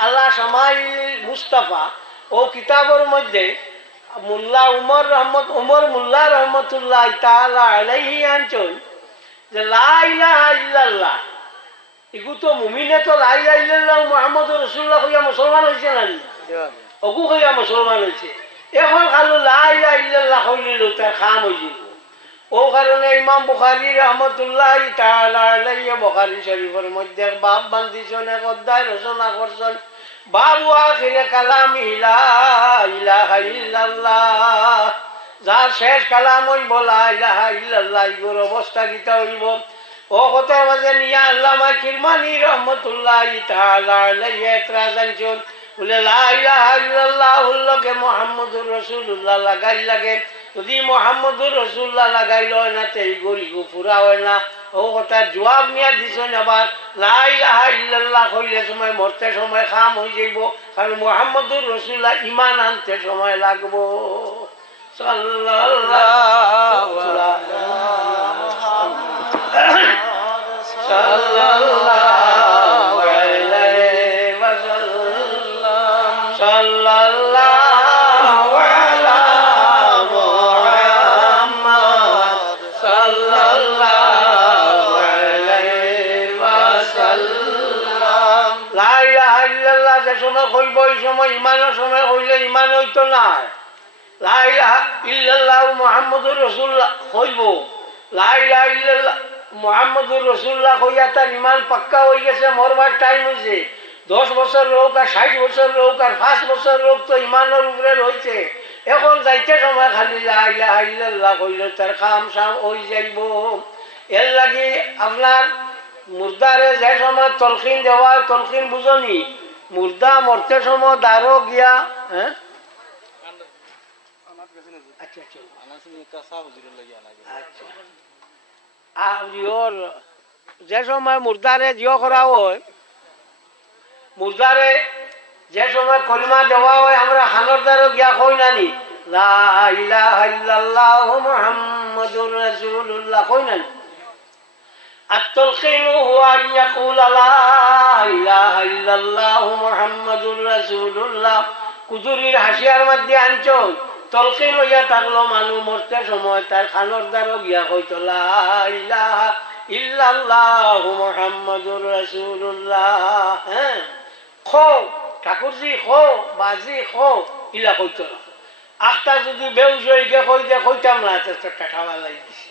আল্লাহ শামাইল মুস্তাফা ও কিতাবের মধ্যে মোল্লা উমর মোল্লা রহমতুল্লাহ তাআলা আলাইহি আনছেন যে লা ইলাহা ইল্লাল্লাহ এগু তো মুমিনে তো লা ইলাহা ইল্লাল্লাহ মুহাম্মদুর রাসূলুল্লাহ কইয়া মুসলমান হইছে না ওগু কইয়া মুসলমান হইছে এখন খালু লা ইলাহা ইল্লাল্লাহ কইলে তার খাম হই যাব। ও কারণে ইমাম বুখারী রহমতুল্লাহ তাআলা আলাইহি বুখারী শরীফের মধ্যে বাব বান্ধিছেন এক অধ্যায় রচনা করছেন বাবু আখিরে কালামি লা ইলাহা ইল্লাল্লাহ যার শেষ কালাম হইব লা ইলাহা ইল্লাল্লাহ ইগোর অবস্থা কিতা হইব। ও কথার মাঝে নিয়া আল্লামা কিরমানি রহমতুল্লাহ তাআলা আলাইহি এতরাজ আনছেন বলে লা ইলাহা ইল্লাল্লাহ লগে মুহাম্মদুর রাসূলুল্লাহ লাগাই লাগে যদি মুহাম্মদুর রাসূলুল্লাহ লাগাইল হয় না তো এই গরিগো পুরা হয় না। ও কথার জবাব নিয়ে দিছেন আবার লা ইলাহা ইল্লাল্লাহ কইলে সময় মরতে সময় খাম হয়ে যাইব কারণ মুহাম্মদুর রাসূলুল্লাহ ঈমান আনতে সময় লাগবো। সাল্লাল্লাহু আলাইহি ওয়াসাল্লাম সাল্লাল্লাহু আলা মুহাম্মদ সাল্লাল্লাহু আলাইহি ওয়াসাল্লাম। লা ইলাহা ইল্লাল্লাহ যে সময় কইব ওই সময় ঈমানের সময় কইলে ঈমান হইতো না। লা ইলাহা ইল্লাল্লাহ মুহাম্মদুর রাসূলুল্লাহ কইব লা ইলাহা ইল্লাল্লাহ মুহাম্মদুর রাসূলুল্লাহ কইয়া তার ঈমান পাক্কা হয়ে গেছে মরবার টাইম হইছে 10 বছর হোক আর 60 বছর হোক আর 5 বছর হোক তো ঈমানের উপরে রয়েছে এখন যাইতে সময় খালি লা ইলাহা ইল্লাল্লাহ কইল তার কাম সাম হই যাইব। এর লাগি আপনার মুর্দারে যে সময় তলকিন দেওয়া, তলকিন বুঝনি, মুর্দা মরতে সময় দাঁড়ো গিয়া, হ্যাঁ আচ্ছা যে সময় মুর্দারে জিও করা হয়, মুর্দারে যে সময় কলমা দেওয়া হয় আমরা হানোর দ্বারা গিয়া কই নানি লা ইলাহা ইল্লাল্লাহু মুহাম্মাদুর রাসূলুল্লাহ কই নানি। التلقين هو أن يقول لا إله إلا الله محمد رسول الله কুদুরির হাসিয়ার মধ্যে আনছন তলকিন হইয়া থাকলো মানুষ মরতে সময় তার খানোর দ্বারা গিয়া কইতো লা ইলাহা ইল্লাল্লাহু মুহাম্মাদুর রাসূলুল্লাহ। হ্যাঁ খো ঠাকুরজি খো বাজি খো ইলা কইতো না। আখটা যদি বেউস হয়ে গিয়ে কই দিয়ে কইতাম না চেষ্টা খাওয়া লাগিয়েছি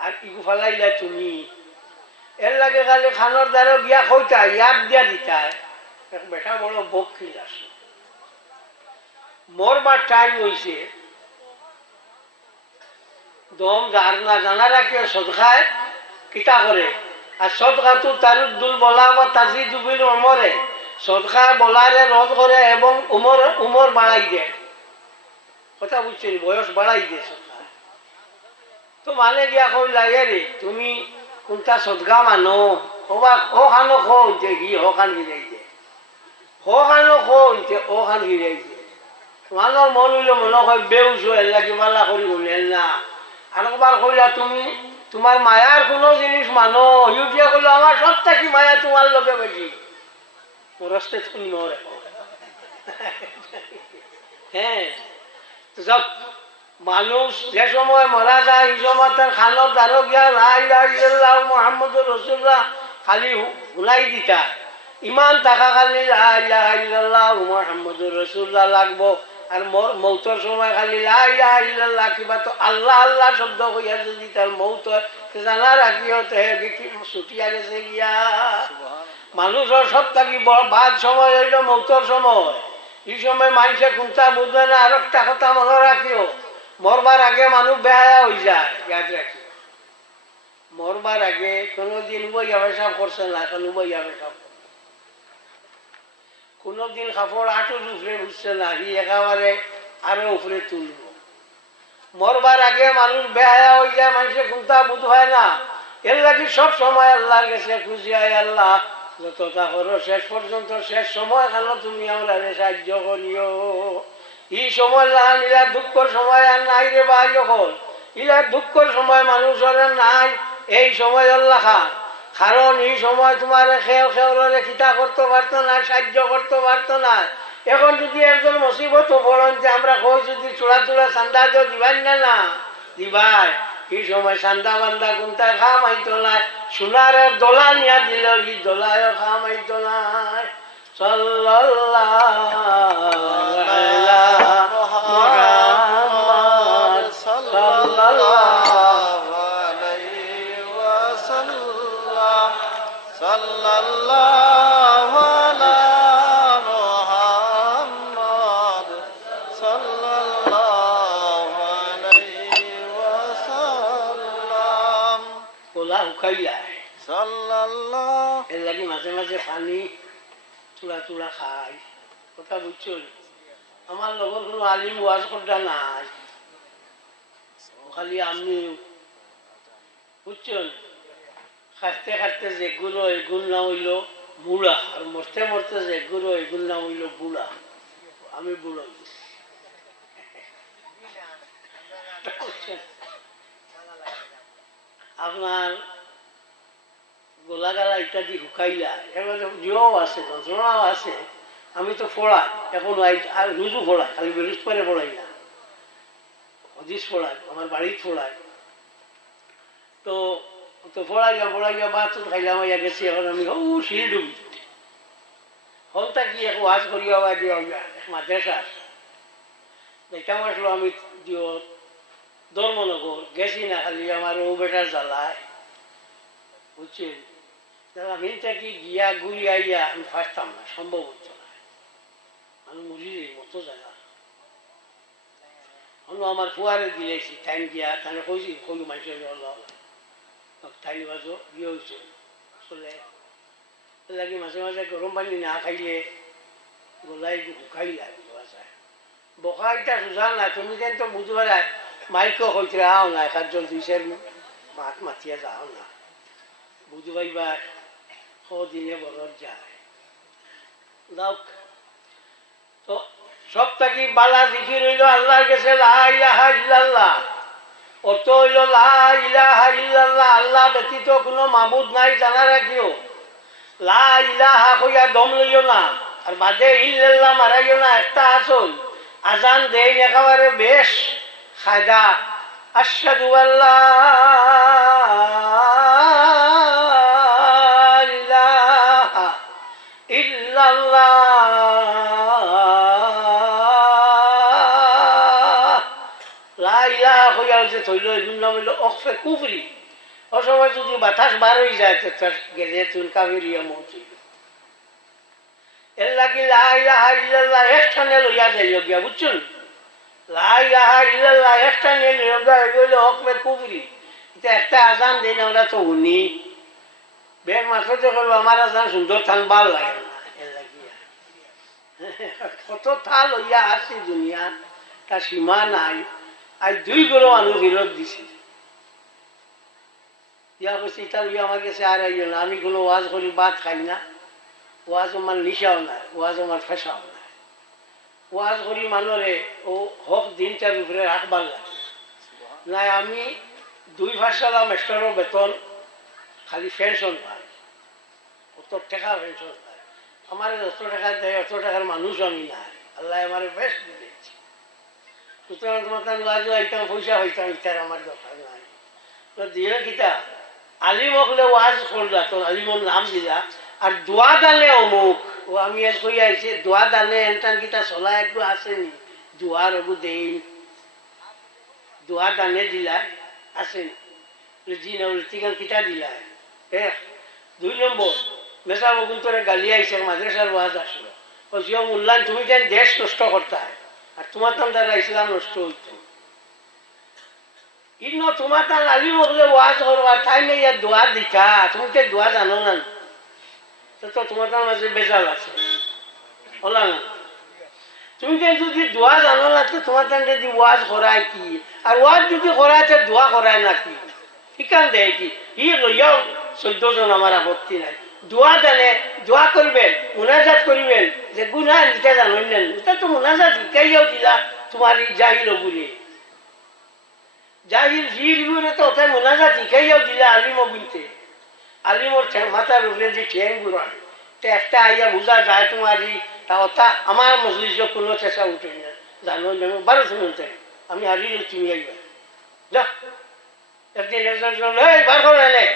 আর ইগু ফালাইলা তুমি। এর লাগে খালি খানোর দ্বারা গিয়া কইতা ইয়াদ দিয়া দিতায় বেটা বড় বক্ষিল আসে। মরবার টাইম হইছে দম যার না জানা রাখে সদখায় কিতা করে আর সদকা তো তারুদ্দুল বলা বা তাজি দুবিল উমরে সদকা বলারে রদ করে এবং উমর বাড়াই দেয়। কথা বুঝছেন বয়স বাড়াই দিয়ে সদকা তো মানে গিয়া কই লাগে রে তুমি কোনটা সদকা মানো ও খানো খোঁজে হি হখান গিরাই দে হ খানো খোঁজে ও খান গিরাই দে। তোমার মন হইল মনে হয় বেউস এর লাগে পাল্লা করি বলেন না আর একবার কইলা তুমি তোমার মায়ার কোনো জিনিস মানো ইউটিয়া কইলো আমার সব থাকি মায়া তোমার লোকে বেশি রস্তে তুমি নরে। হ্যাঁ সব মানুষ যে সময় মারা যায় এই সময় তার খানোর দ্বারো গিয়া লা ইলাহা ইল্লাল্লাহু মুহাম্মাদুর রাসূলুল্লাহ খালি হুলাই দিতা ইমান থাকা খালি লা ইলাহা ইল্লাল্লাহু মুহাম্মাদুর রাসূলুল্লাহ লাগবো। আর মৌতর সময় খালি লা ইলাহা ইল্লাল্লাহ কিবা তো আল্লাহ আল্লাহ শব্দ কইয়া যদি তার মৌত জানা রাখি হতে ছুটিয়া গেছে গিয়া। মানুষের সব থাকি বাদ সময় হইল মৌতর সময়। এই সময় মানুষে কোনটা বুঝবে না। আর একটা কথা মনে রাখিও মরবার আগে মানুষ বেহায়া হয়ে যায়। ইয়াদ রাখি মরবার আগে কোনোদিন বইয়া পেশাব করছে না কোনো বইয়া পেশাব কোনোদিন কাপড় আটুর উপরে উঠছে না হি একেবারে আরো উপরে তুলব। মরবার আগে মানুষ বেহায়া হয়ে যায় মানুষে কোনটা বুঝ হয় না। এর লাগি সব সময় আল্লাহর কাছে খুশি হয় আল্লাহ যতটা করো শেষ পর্যন্ত শেষ সময় কেন তুমি আমরা সাহায্য করিও। এই সময় লাহান ইলা দুঃখর সময় আর নাই রে ভাই যখন ইলা দুঃখর সময় মানুষের নাই এই সময় আল্লাহ খান। কারণ এই সময় তোমার খেয়ে খিতা করতে পারতো না সাহায্য করতে পারতো না। এখন যদি একজন মুসিবত পড়েন যে আমরা কই যদি চূড়া চূড়া চান্দা তো দিবাই না দিবাই এই সময় চান্দা বান্দা কোনটা খামাইতো না সোনার দোলা নিয়া দিল এই দোলায় খামাইতো না। সাল্লাল্লাহু আলা মুহাম্মাদ সাল্লাল্লাহু আলাইহি ওয়াসাল্লাম সাল্লাল্লাহু আলা মুহাম্মাদ সাল্লাল্লাহু আলাইহি ওয়াসাল্লাম। কোলা উকাইলা সাল্লাল্লাহু এর লাগি মাঝে মাঝে পানি চূড়া চূড়া খাই। কথা বুঝছো আমার লগর কোনো আলিম ওয়াজ করতে নাই খালি আমি বুঝছেন খাটতে খাটতে যেগুলো এগুল নাম হইল বুড়া আর মরতে মরতে যেগুলো এগুল নাম হইল বুড়া। আমি বুড়ো আপনার গোলা গালা ইত্যাদি শুকাইলা এবার জিও আছে যন্ত্রণাও আছে। আমি তো ফোড়াই এখন আর রুজু ফোড়াই খালি বৃহস্পতি ফোড়াই না হদিস ফোড়াই আমার বাড়ির ফোড়াই তো তো ফোড়াইয়া বাদ খাইলাম ইয়া গেছি। এখন আমি সিঁড়ি ডুবি হলটা কি এক ওয়াজ করিয়া বা দিয়া মাদ্রাসা দেখতাম আসলো আমি ধর্মনগর গেছি না খালি আমার ও বেটার জ্বালায় বুঝছেন। আমি কি গিয়া ঘুরি আইয়া আমি ফাঁসতাম না সম্ভব হতো না আমি মুড়ি মতো জায়গা অন্য আমার ফুয়ারে দিয়েছি টাইম দিয়া তাহলে কইছি কই মানুষের টাইম বাজো বিয়ে হয়েছে চলে লাগি মাঝে মাঝে গরম পানি না খাইলে গলাই শুকাই লাগে বকা এটা সুজান না তুমি যেন তো বুঝবা না মাইকও হইতে আও না একজন দুই চার মাত মাতিয়া যাও না বুঝবাইবা দিনে বরফ যায় যাওক তো সব থাকি বালা জিকির হইল আল্লাহর কাছে লা ইলাহা ইল্লাল্লাহ অত হইল লা ইলাহা ইল্লাল্লাহ আল্লাহ ব্যতীত কোনো মাবুদ নাই জানা রাখিও লা ইলাহা কইয়া দম লইও না আর বাদে ইল্লাল্লাহ মারাইও না একটা আসল আজান দেই একেবারে বেশ খায়দা আশহাদু আল্লাহ ইলাহা ইল্লাল্লাহ লা ইলাহা কইয়া যে থইল এর নাম হইল অকফে কুফরি অসময় যদি বাতাস বার হয়ে যায় তো তার গেলে চুল কাবেরিয়া মৌচি এর লাগি লা ইলাহা ইল্লাল্লাহ একখানে লইয়া যাইও গিয়া বুঝছেন লা ইলাহা ইল্লাল্লাহ একখানে লইয়া গেল অকফে কুফরি এটা একটা আজান দেই না ওরা তো উনি বের মাত্র যে করবো আমার আজান সুন্দর থান ভাল লাগে না এর লাগি কত থা লইয়া আসছি দুনিয়া তার সীমা নাই আজ 2 গরো মানুষ ফেরত দিছি ইয়া বলছি এটা লইয়া আমার কাছে আর আইও না আমি কোনো ওয়াজ করি ভাত খাই না ওয়াজ আমার নিশাও নাই ওয়াজ আমার ফেসাও নাই ওয়াজ করি মানুষরে ও হক দিনটার উপরে রাখবার লাগে নাই আমি 2 ভাষালা মাস্টারের বেতন খালি পেনশন পাই অত টাকা পেনশন পাই আমার অত টাকা দেয় অত টাকার মানুষ আমি নাই আল্লাহ আমার বেশ দিয়েছে সুতরাং তোমার ওয়াজ আইতাম পয়সা হইতাম ইতার আমার দরকার নাই দিয়ে কিতা আলিম হলে ওয়াজ করলা তোর আলিমর নাম দিলা আর দোয়া দানে অমুক ও আমি আজ কই আইছি দোয়া দানে এনটান কিতা চলা একটু আসেনি দোয়ার ওগু দেই দোয়া দানে দিলা আসেনি জি না উল্টিগান কিতা দিলা 2 নম্বর মেসা বগুন তোরে গালি আইছে মাদ্রাসার ওয়াজ আসলো ও জিও মুল্লান তুমি যেন দেশ নষ্ট করতে হয় আর তোমার তো দ্বারা ইসলাম নষ্ট হইতো ইন্ন তোমার তার আলিম হলে ওয়াজ করবা তাই নেই আর দোয়া দিখা তুমি তো দোয়া জানো না তো তোমার তার মাঝে বেজাল আছে হলা না তুমি যদি দোয়া জানো না তো তোমার তার যদি ওয়াজ করায় কি আর ওয়াজ যদি করায় তো দোয়া করায় না কি ঠিকান দেয় কি লইয়াও 14 জন আমার আপত্তি নাই দোয়া জানে দোয়া করবেন মুনাজাত করিবেন যে গুনাহ নিতে জানেন না এটা তো মুনাজাত শিখাইয়াও দিলা তোমার জাহিল বলে জাহিল জিল গুলো তো ওটাই মুনাজাত শিখাইয়াও দিলা আলিম বলতে আলিমর মাথার উপরে যে ঠ্যাং গুড়ান তো একটা আইয়া বোঝা যায় তোমার তা ওটা আমার মজলিস কোনো চেষ্টা উঠে না জানো জানো 12 শুনতে আমি হারিয়ে তুমি আইবা যা একদিন বার করে এলে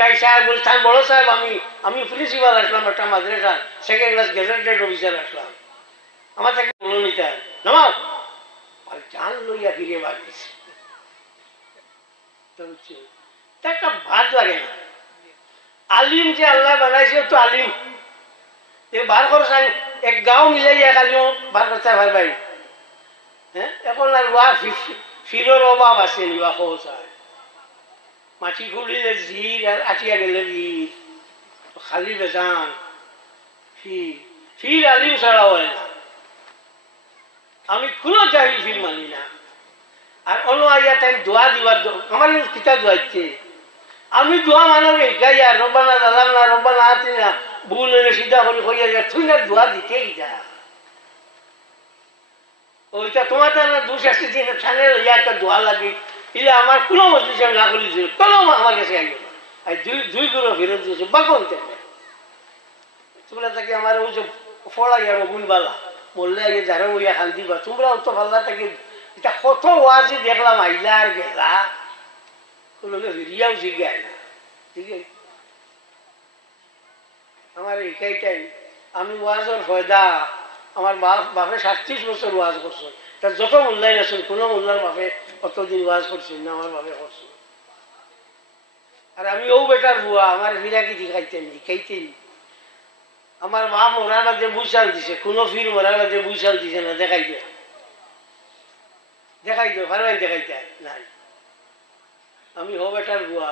তাই সাহেব বলছেন বড় সাহেব আমি প্রিন্সিপাল আসলাম একটা মাদ্রাসা 2nd ক্লাস গেজেটেড অফিসার আসলাম আমার তাকে বলো নিতে নামাও আর জান লইয়া ফিরে বার দিছে একটা ভাত লাগে না আলিম যে আল্লাহ বানাইছে তো আলিম বার করছেন এক গাঁও মিলাই এক আলিম বার করতে ভাই ভাই হ্যাঁ এখন আর ওয়া ফিরোর অভাব আছে নিবা খোঁচায় মাটি খুলিলে জির আর আটিয়া গেলে জির খালি বেজান ফির আলিম ছাড়া হয় না আমি কোনো জাহিল ফির মানি না আর অন্য আইয়া তাই দোয়া দিবার আমার কিতা দোয়াইছে আমি দোয়া মানবে গাইয়া রব্বানা দালাম না রব্বানা আতি না ভুল হইলে সিধা করে হইয়া যায় তুই না দোয়া দিতেই যা ওইটা তোমার তো না 260 দিন ছানে লইয়া একটা দোয়া লাগে ইলে আমার কোনো মজলিস না করি ছিল কোনো আমার কাছে আইও না আর দুই গুলো ফেরত দিয়েছে বাকন থেকে তোমরা তাকে আমার ওই যে ফলা ইয়ার গুণবালা বললে আগে যারা ওইয়া খান দিবা তোমরা তো পাল্লা থেকে এটা কত ওয়াজি দেখলাম আইলা আর গেলা কোনোকে ফিরিয়াও জিজ্ঞায় না ঠিক আছে আমার এইটাই আমি ওয়াজের ফয়দা আমার বাপে 37 বছর ওয়াজ করছে তার যত মূল্যায়ন আছে কোনো মূল্যার বাপে অতদিন ওয়াজ করছেন না আমার বাপে করছে আর আমি ও বেটার বুয়া আমার ফিরাকি শিখাইতেন আমার মা মরার মাঝে বুঝাল দিছে কোনো ফির মরার মাঝে বুঝাল দিছে না দেখাইতে দেখাই তো ভালো দেখাইতে নাই। আমি হো বেটার বুয়া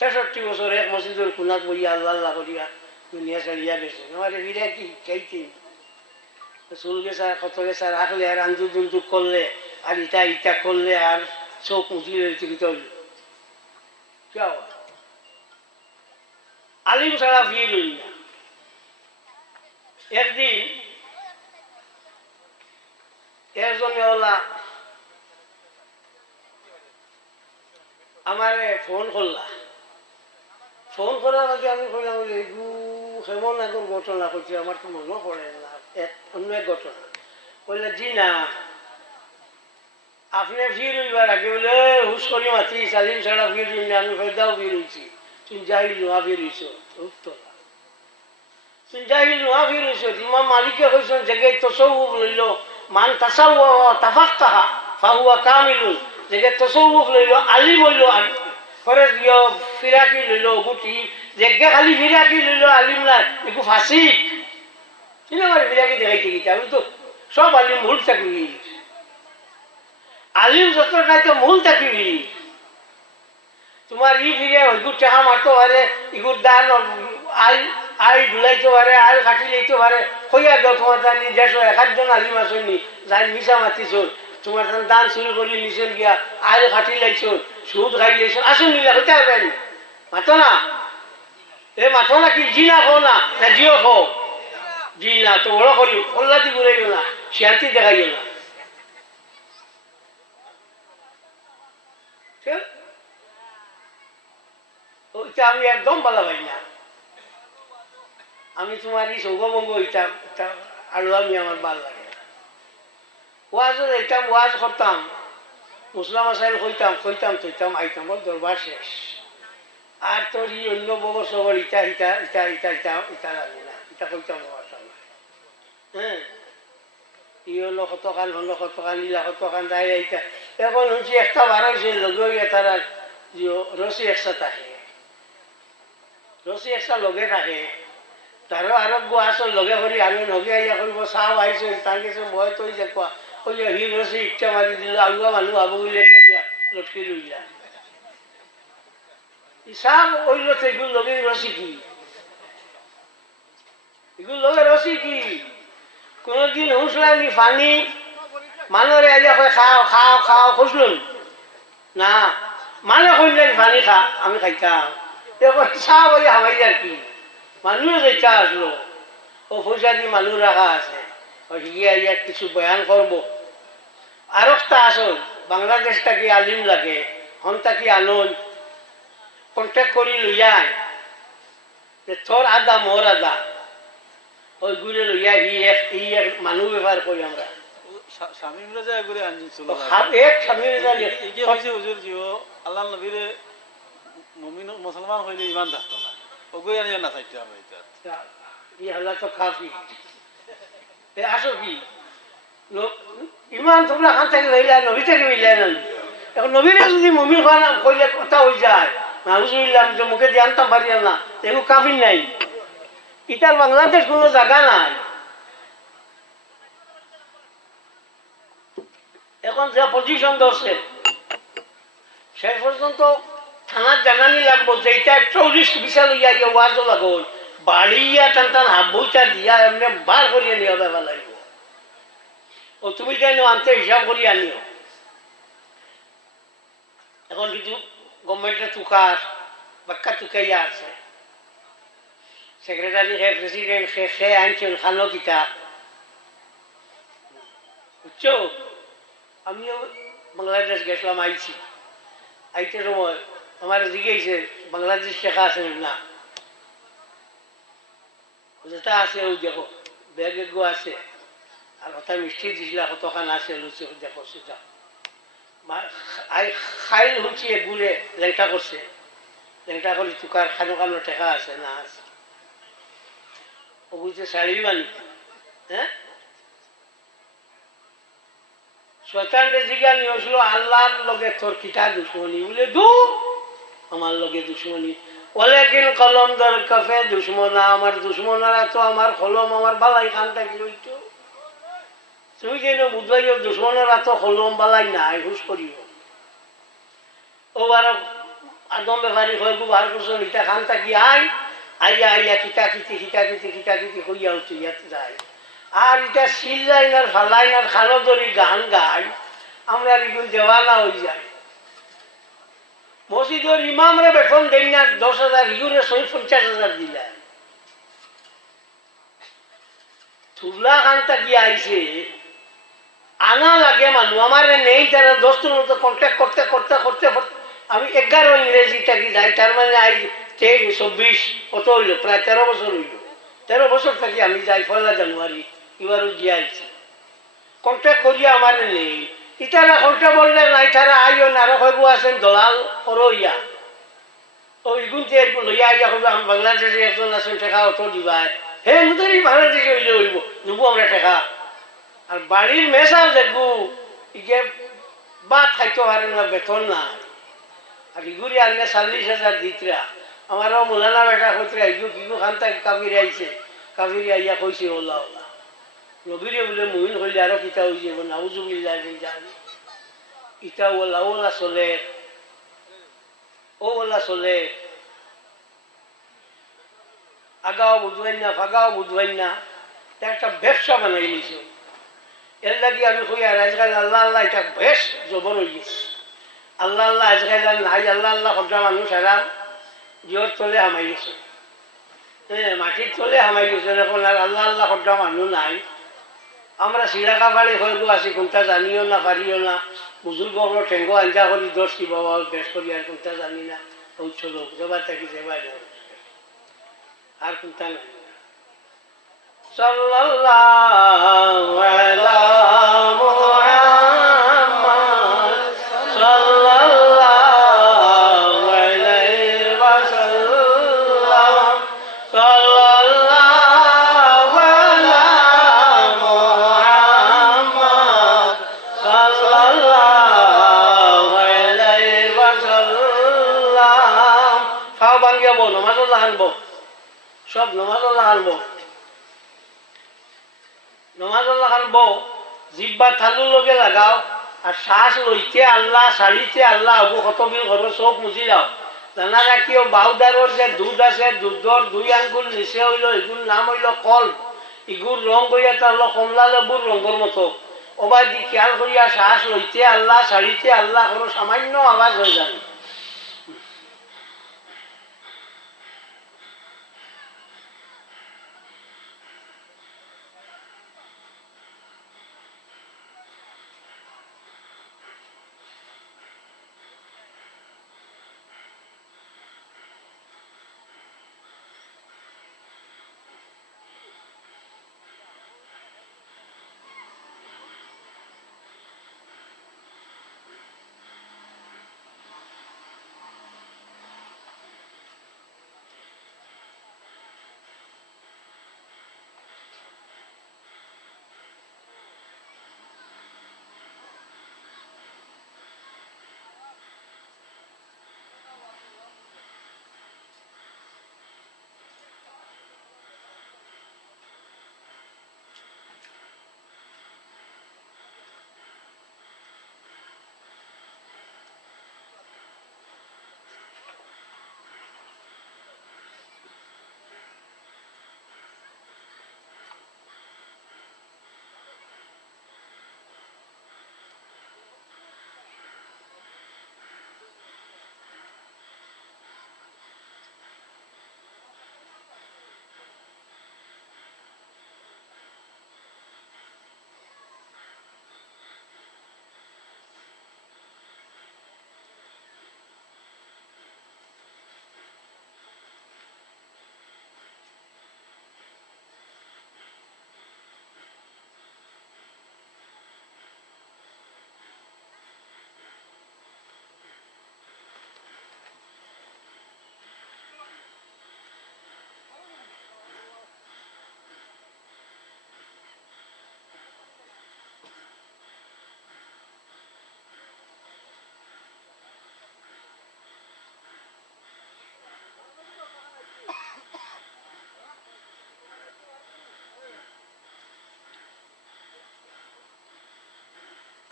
৬৬ বছর এক মসজিদের খুনাত বইয়া আল্লাহ আল্লাহ করিয়া দুনিয়া ছাড়িয়া গেছে। আমার ফিরে কি খাইতে চুল গেছার কত গেছার রাখলে আর আন্দুক দুন্দুক করলে আর ইটা ইটা করলে আর চোখ মুচলি হইল আলিম ছাড়া ফির হইল না। একদিন একজনে ওলা আমার ফোন করলা, ফোন করার আগে আমি কইলাম কেমন আগর ঘটনা করছি আমার তো মনে পড়ে না, অন্য এক ঘটনা। বললে জি না, আপনি ফির হইবার আগে বলে হুস করি মাতি সালিম ছাড়া ফির হইনি। আমি ফেদাও ফির হইছি, তুই যাই নোয়া ফির হইছ উত্তর তুই যাই নোয়া ফির হইছ। তোমার মালিকে কইছেন জেগে তসৌফ লইল মান তাসাউয়া তাফাক্কাহা ফাহুয়া কামিলুন। জেগে তসৌফ লইল আলিম হইল করে দিও ফিরাকি লইল গুটি জেগে খালি ফিরাকি লইল আলিম না একটু ফাঁসি কিনা আমার ফিরাকি দেখাইতে গেছে। আমি তো সব আলিম ভুল চাকরি আলিম যত নাই তো মূল চাকরি। তোমার ই ফিরে হইগুর টাকা মারতে পারে, ইগুর দান আই আই ঢুলাইতে পারে, আই কাটি লাইতে পারে। কইয়া দাও তোমার জানি 101 আলিম আসেনি যাই মিশা মাতিছ, তোমার দান চুরি করে নিছেন গিয়া আই কাটি লাইছ, সুদ খাই লাইছ, আসুন নিলা হইতে পারবেন মাতো না। এ মাতো না কি জি না খো না না জিও খো জি না তো বড় করি কল্লাতি ঘুরাইল না শান্তি দেখাইল না। ওইটা আমি একদম ভালো পাই না। আমি তোমার এই সৌগভঙ্গ হইতাম আরো আমি আমার ভাল লাগে। ওয়াজ হইতাম, ওয়াজ করতাম, মুসলাম আসাইল হইতাম কইতাম তৈতাম আইতাম দরবার শেষ। আর তোর ই অন্য বগর সবর ইটা ইটা ইটা ইটা ইটা ইটা লাগে না, ইটা কইতাম হ্যাঁ ই হলো কতখান হলো কতখান ইলা কতখান দায় এইটা। এখন হচ্ছে একটা বার হয়েছে লগে তারা রসি একসা থাকে, রসি একটা লগে থাকে, তারও আরো গোয়াছর লগে করি আমি নগে আইয়া কৰিব চাও আইছো তার কাছে মই তৈ দেখুৱা ওই সি রসি ইচ্ছা মারি দিল আগুৱা মানুহ ভাব বুলিলে লটকি লইলা চাম ওইল এগুলো লগে রসি কি, এগুলো লগে রসি কি। কোনদিন হুঁসলানি পানি মানুষের আইয়া কয় খাও খাও খাও খুঁজলুন না, মানে কইলেন পানি খা আমি খাইতাম। এখন চা বলে হামাই আর কি মানুষ যেটা আসলো ও পয়সা দিয়ে মানুষ রাখা আছে গিয়া ইয়া কিছু বয়ান করব। আর একটা আসল বাংলাদেশটা কি আলিম লাগে হনটা কি আনন্দ কন্ট্যাক্ট করি লইয়াই যে তোর আদা মোর আদা ওই ঘুরে লইয়া ই এক মানুষ ব্যবহার করি আমরা স্বামীরা যায় ঘুরে আনছিল এক স্বামী আল্লাহ নবীরে মুমিন মুসলমান হইলে ইমান থাকতো না ও ঘুরে আনিয়া না চাইতে আমরা ই হলা তো খাফি আসো কি ইমান তোমরা খান থেকে হইলে নবী থেকে হইলে না। এখন নবীরে যদি মুমিন খান কইলে কথা হয়ে যায় নাউজুবিল্লাহ যে মুখে দিয়ে আনতাম পারি না এগুলো কাফির নাই। ইটার বাংলাদেশ কোনো জায়গা নাই। এখন যে পজিশন ধরছে শেষ পর্যন্ত থানার জানানি লাগবো যে এটা 40 বিশাল ইয়া ইয়ে ওয়াজও লাগো বাড়িয়া টান টান হাত বইটা দিয়া এমনি বার করিয়ে নিয়ে দেওয়া লাগবো। ও তুমি জানো আনতে হিসাব করি আনিও। এখন কিন্তু গভর্নমেন্টের তুকার বাক্কা তুকাইয়া আছে, সেক্রেটারি হে প্রেসিডেন্ট সে আনছেন খানো কিতা বুঝছো। আমিও বাংলাদেশ গেছিলাম আইছি, আইতে সময় আমার জিজ্ঞেস বাংলাদেশ শেখা আছে না, যেটা আছে ওই দেখো ব্যাগ এগো আছে আর কথা মিষ্টি দিছিলা কতখান আছে লুচি দেখো সেটা খাইল হচ্ছে এগুলে লেংটা করছে, লেংটা করি তুকার খানো খানো টেকা আছে না আছে ও বুঝতে শাড়ি বানি হ্যাঁ শয়তানকে জিজ্ঞা নিয়ে আসলো আল্লাহর লগে তোর কিটা দুশ্মনী বলে দু আমার লগে দুশ্মনী বলে কিন কলম দর কফে দুশ্মনা আমার দুশ্মনারা তো আমার কলম আমার বালাই খান থাকি হইতো তুমি কেন বুঝবাই দুশ্মনের এত হলম বালাই নাই হুস করিও ও আর আদম বেমারি হয়ে গু বার করছো ইটা খান থাকি আইয়া আইয়া কিতা হইয়া উঠে ইয়াতে যায় আর এটা সিল্লাইন আর ফালাইন আর খালো ধরি গান গাই আমরা এগুলো দেওয়ানা হয়ে যায় মসজিদের ইমামরা বেতন দেন না 10,000 ইউরে 50,000 দিলেন তুলা খানটা গিয়ে আইছে আনা লাগে মানুষ আমার নেই তারা দোস্তের মতো কন্ট্যাক্ট করতে করতে করতে করতে আমি 11 ইংরেজি থাকি যাই তার মানে আই 24 কত হইল প্রায় 13 বছর হইল 13 বছর থাকি আমি যাই 1 জানুয়ারি এবারও গিয়ে আইছি কন্ট্যাক্ট করিয়া আমার নেই ইতারা কন্ট্যাক্ট বললে নাই তারা আইও না আরো হইব আছেন দলাল করইয়া ও ইগুন যে লইয়া আইয়া হইব আমি বাংলাদেশে একজন আছেন টাকা অত দিবাই হে মুদেরই বাংলাদেশে হইলে হইব নেবো আমরা টাকা আর বাড়ির মেসাও দেখবো ইকে বাদ খাইতে পারে না বেতন না আর ইগুরি আনলে 40,000 দিতরা আমারও মোলানা বেটা কইতরা ইগু কিগু খান্তা কাবিরি আইছে কাবিরি আইয়া কইছে ওলা ওলা নবীরে বলে মুহিন হইলে আরো কিতা হয়ে যাব নাউজুবিল্লাহ জানি ইটা ওলা ওলা চলে ও ওলা চলে আগাও বুঝবেন না ফাগাও বুঝবেন না একটা ব্যবসা বানাই নিছে এর লাগে আমি কই আর আজকাল আল্লাহ আল্লাহ এটা বেশ জবর হয়ে গেছে আল্লাহ আল্লাহ আজকাল নাই আল্লাহ আল্লাহ কবজা মানুষ এরা জিওর তলে হামাই গেছে হ্যাঁ মাটির তলে হামাই গেছে এখন আর আল্লাহ আল্লাহ কবজা মানুষ নাই আমরা সিরাকা বাড়ি হয়ে আছি কোনটা জানিও না পারিও না বুজুর্গ ঠেঙ্গো আঞ্জা করি দর্শি বাবা বেশ করি আর কোনটা জানি না উচ্চ লোক যেবার থাকি যেবার আর কোনটা নাই সাল্লাল্লাহু আলা মুহাম্মদ সাল্লাল্লাহু আলাইহি ওয়াসাল্লাম সাল্লাল্লাহু আলা মুহাম্মদ সাল্লাল্লাহু আলাইহি ওয়াসাল্লাম ফাও বাঙ্গিয়া বো নামাজ আল্লাহ আনবো সব নামাজ আল্লাহ আনবো নমাজ আল্লাহ খানবো জিব্বা থালুর লগে লাগাও আর শ্বাস লইতে আল্লাহ শাড়িতে আল্লাহ আবু খতবিল ঘর সব মুছি যাও জানা রাখিও বাউদারর যে দুধ আছে দুধর 2 আঙ্গুল নিচে হইল এগুর নাম হইল কল ইগুর রং করিয়া তাহলে কমলা লেবুর রঙের মতো ওবার দি খেয়াল করিয়া শ্বাস লইতে আল্লাহ শাড়িতে আল্লাহ কোনো সামান্য আওয়াজ হয়ে যাবে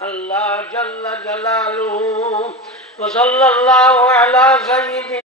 আল্লাহ জাল্লা জালালুহু ওয়া সাল্লাল্লাহু আলা সাইয়্যিদিনা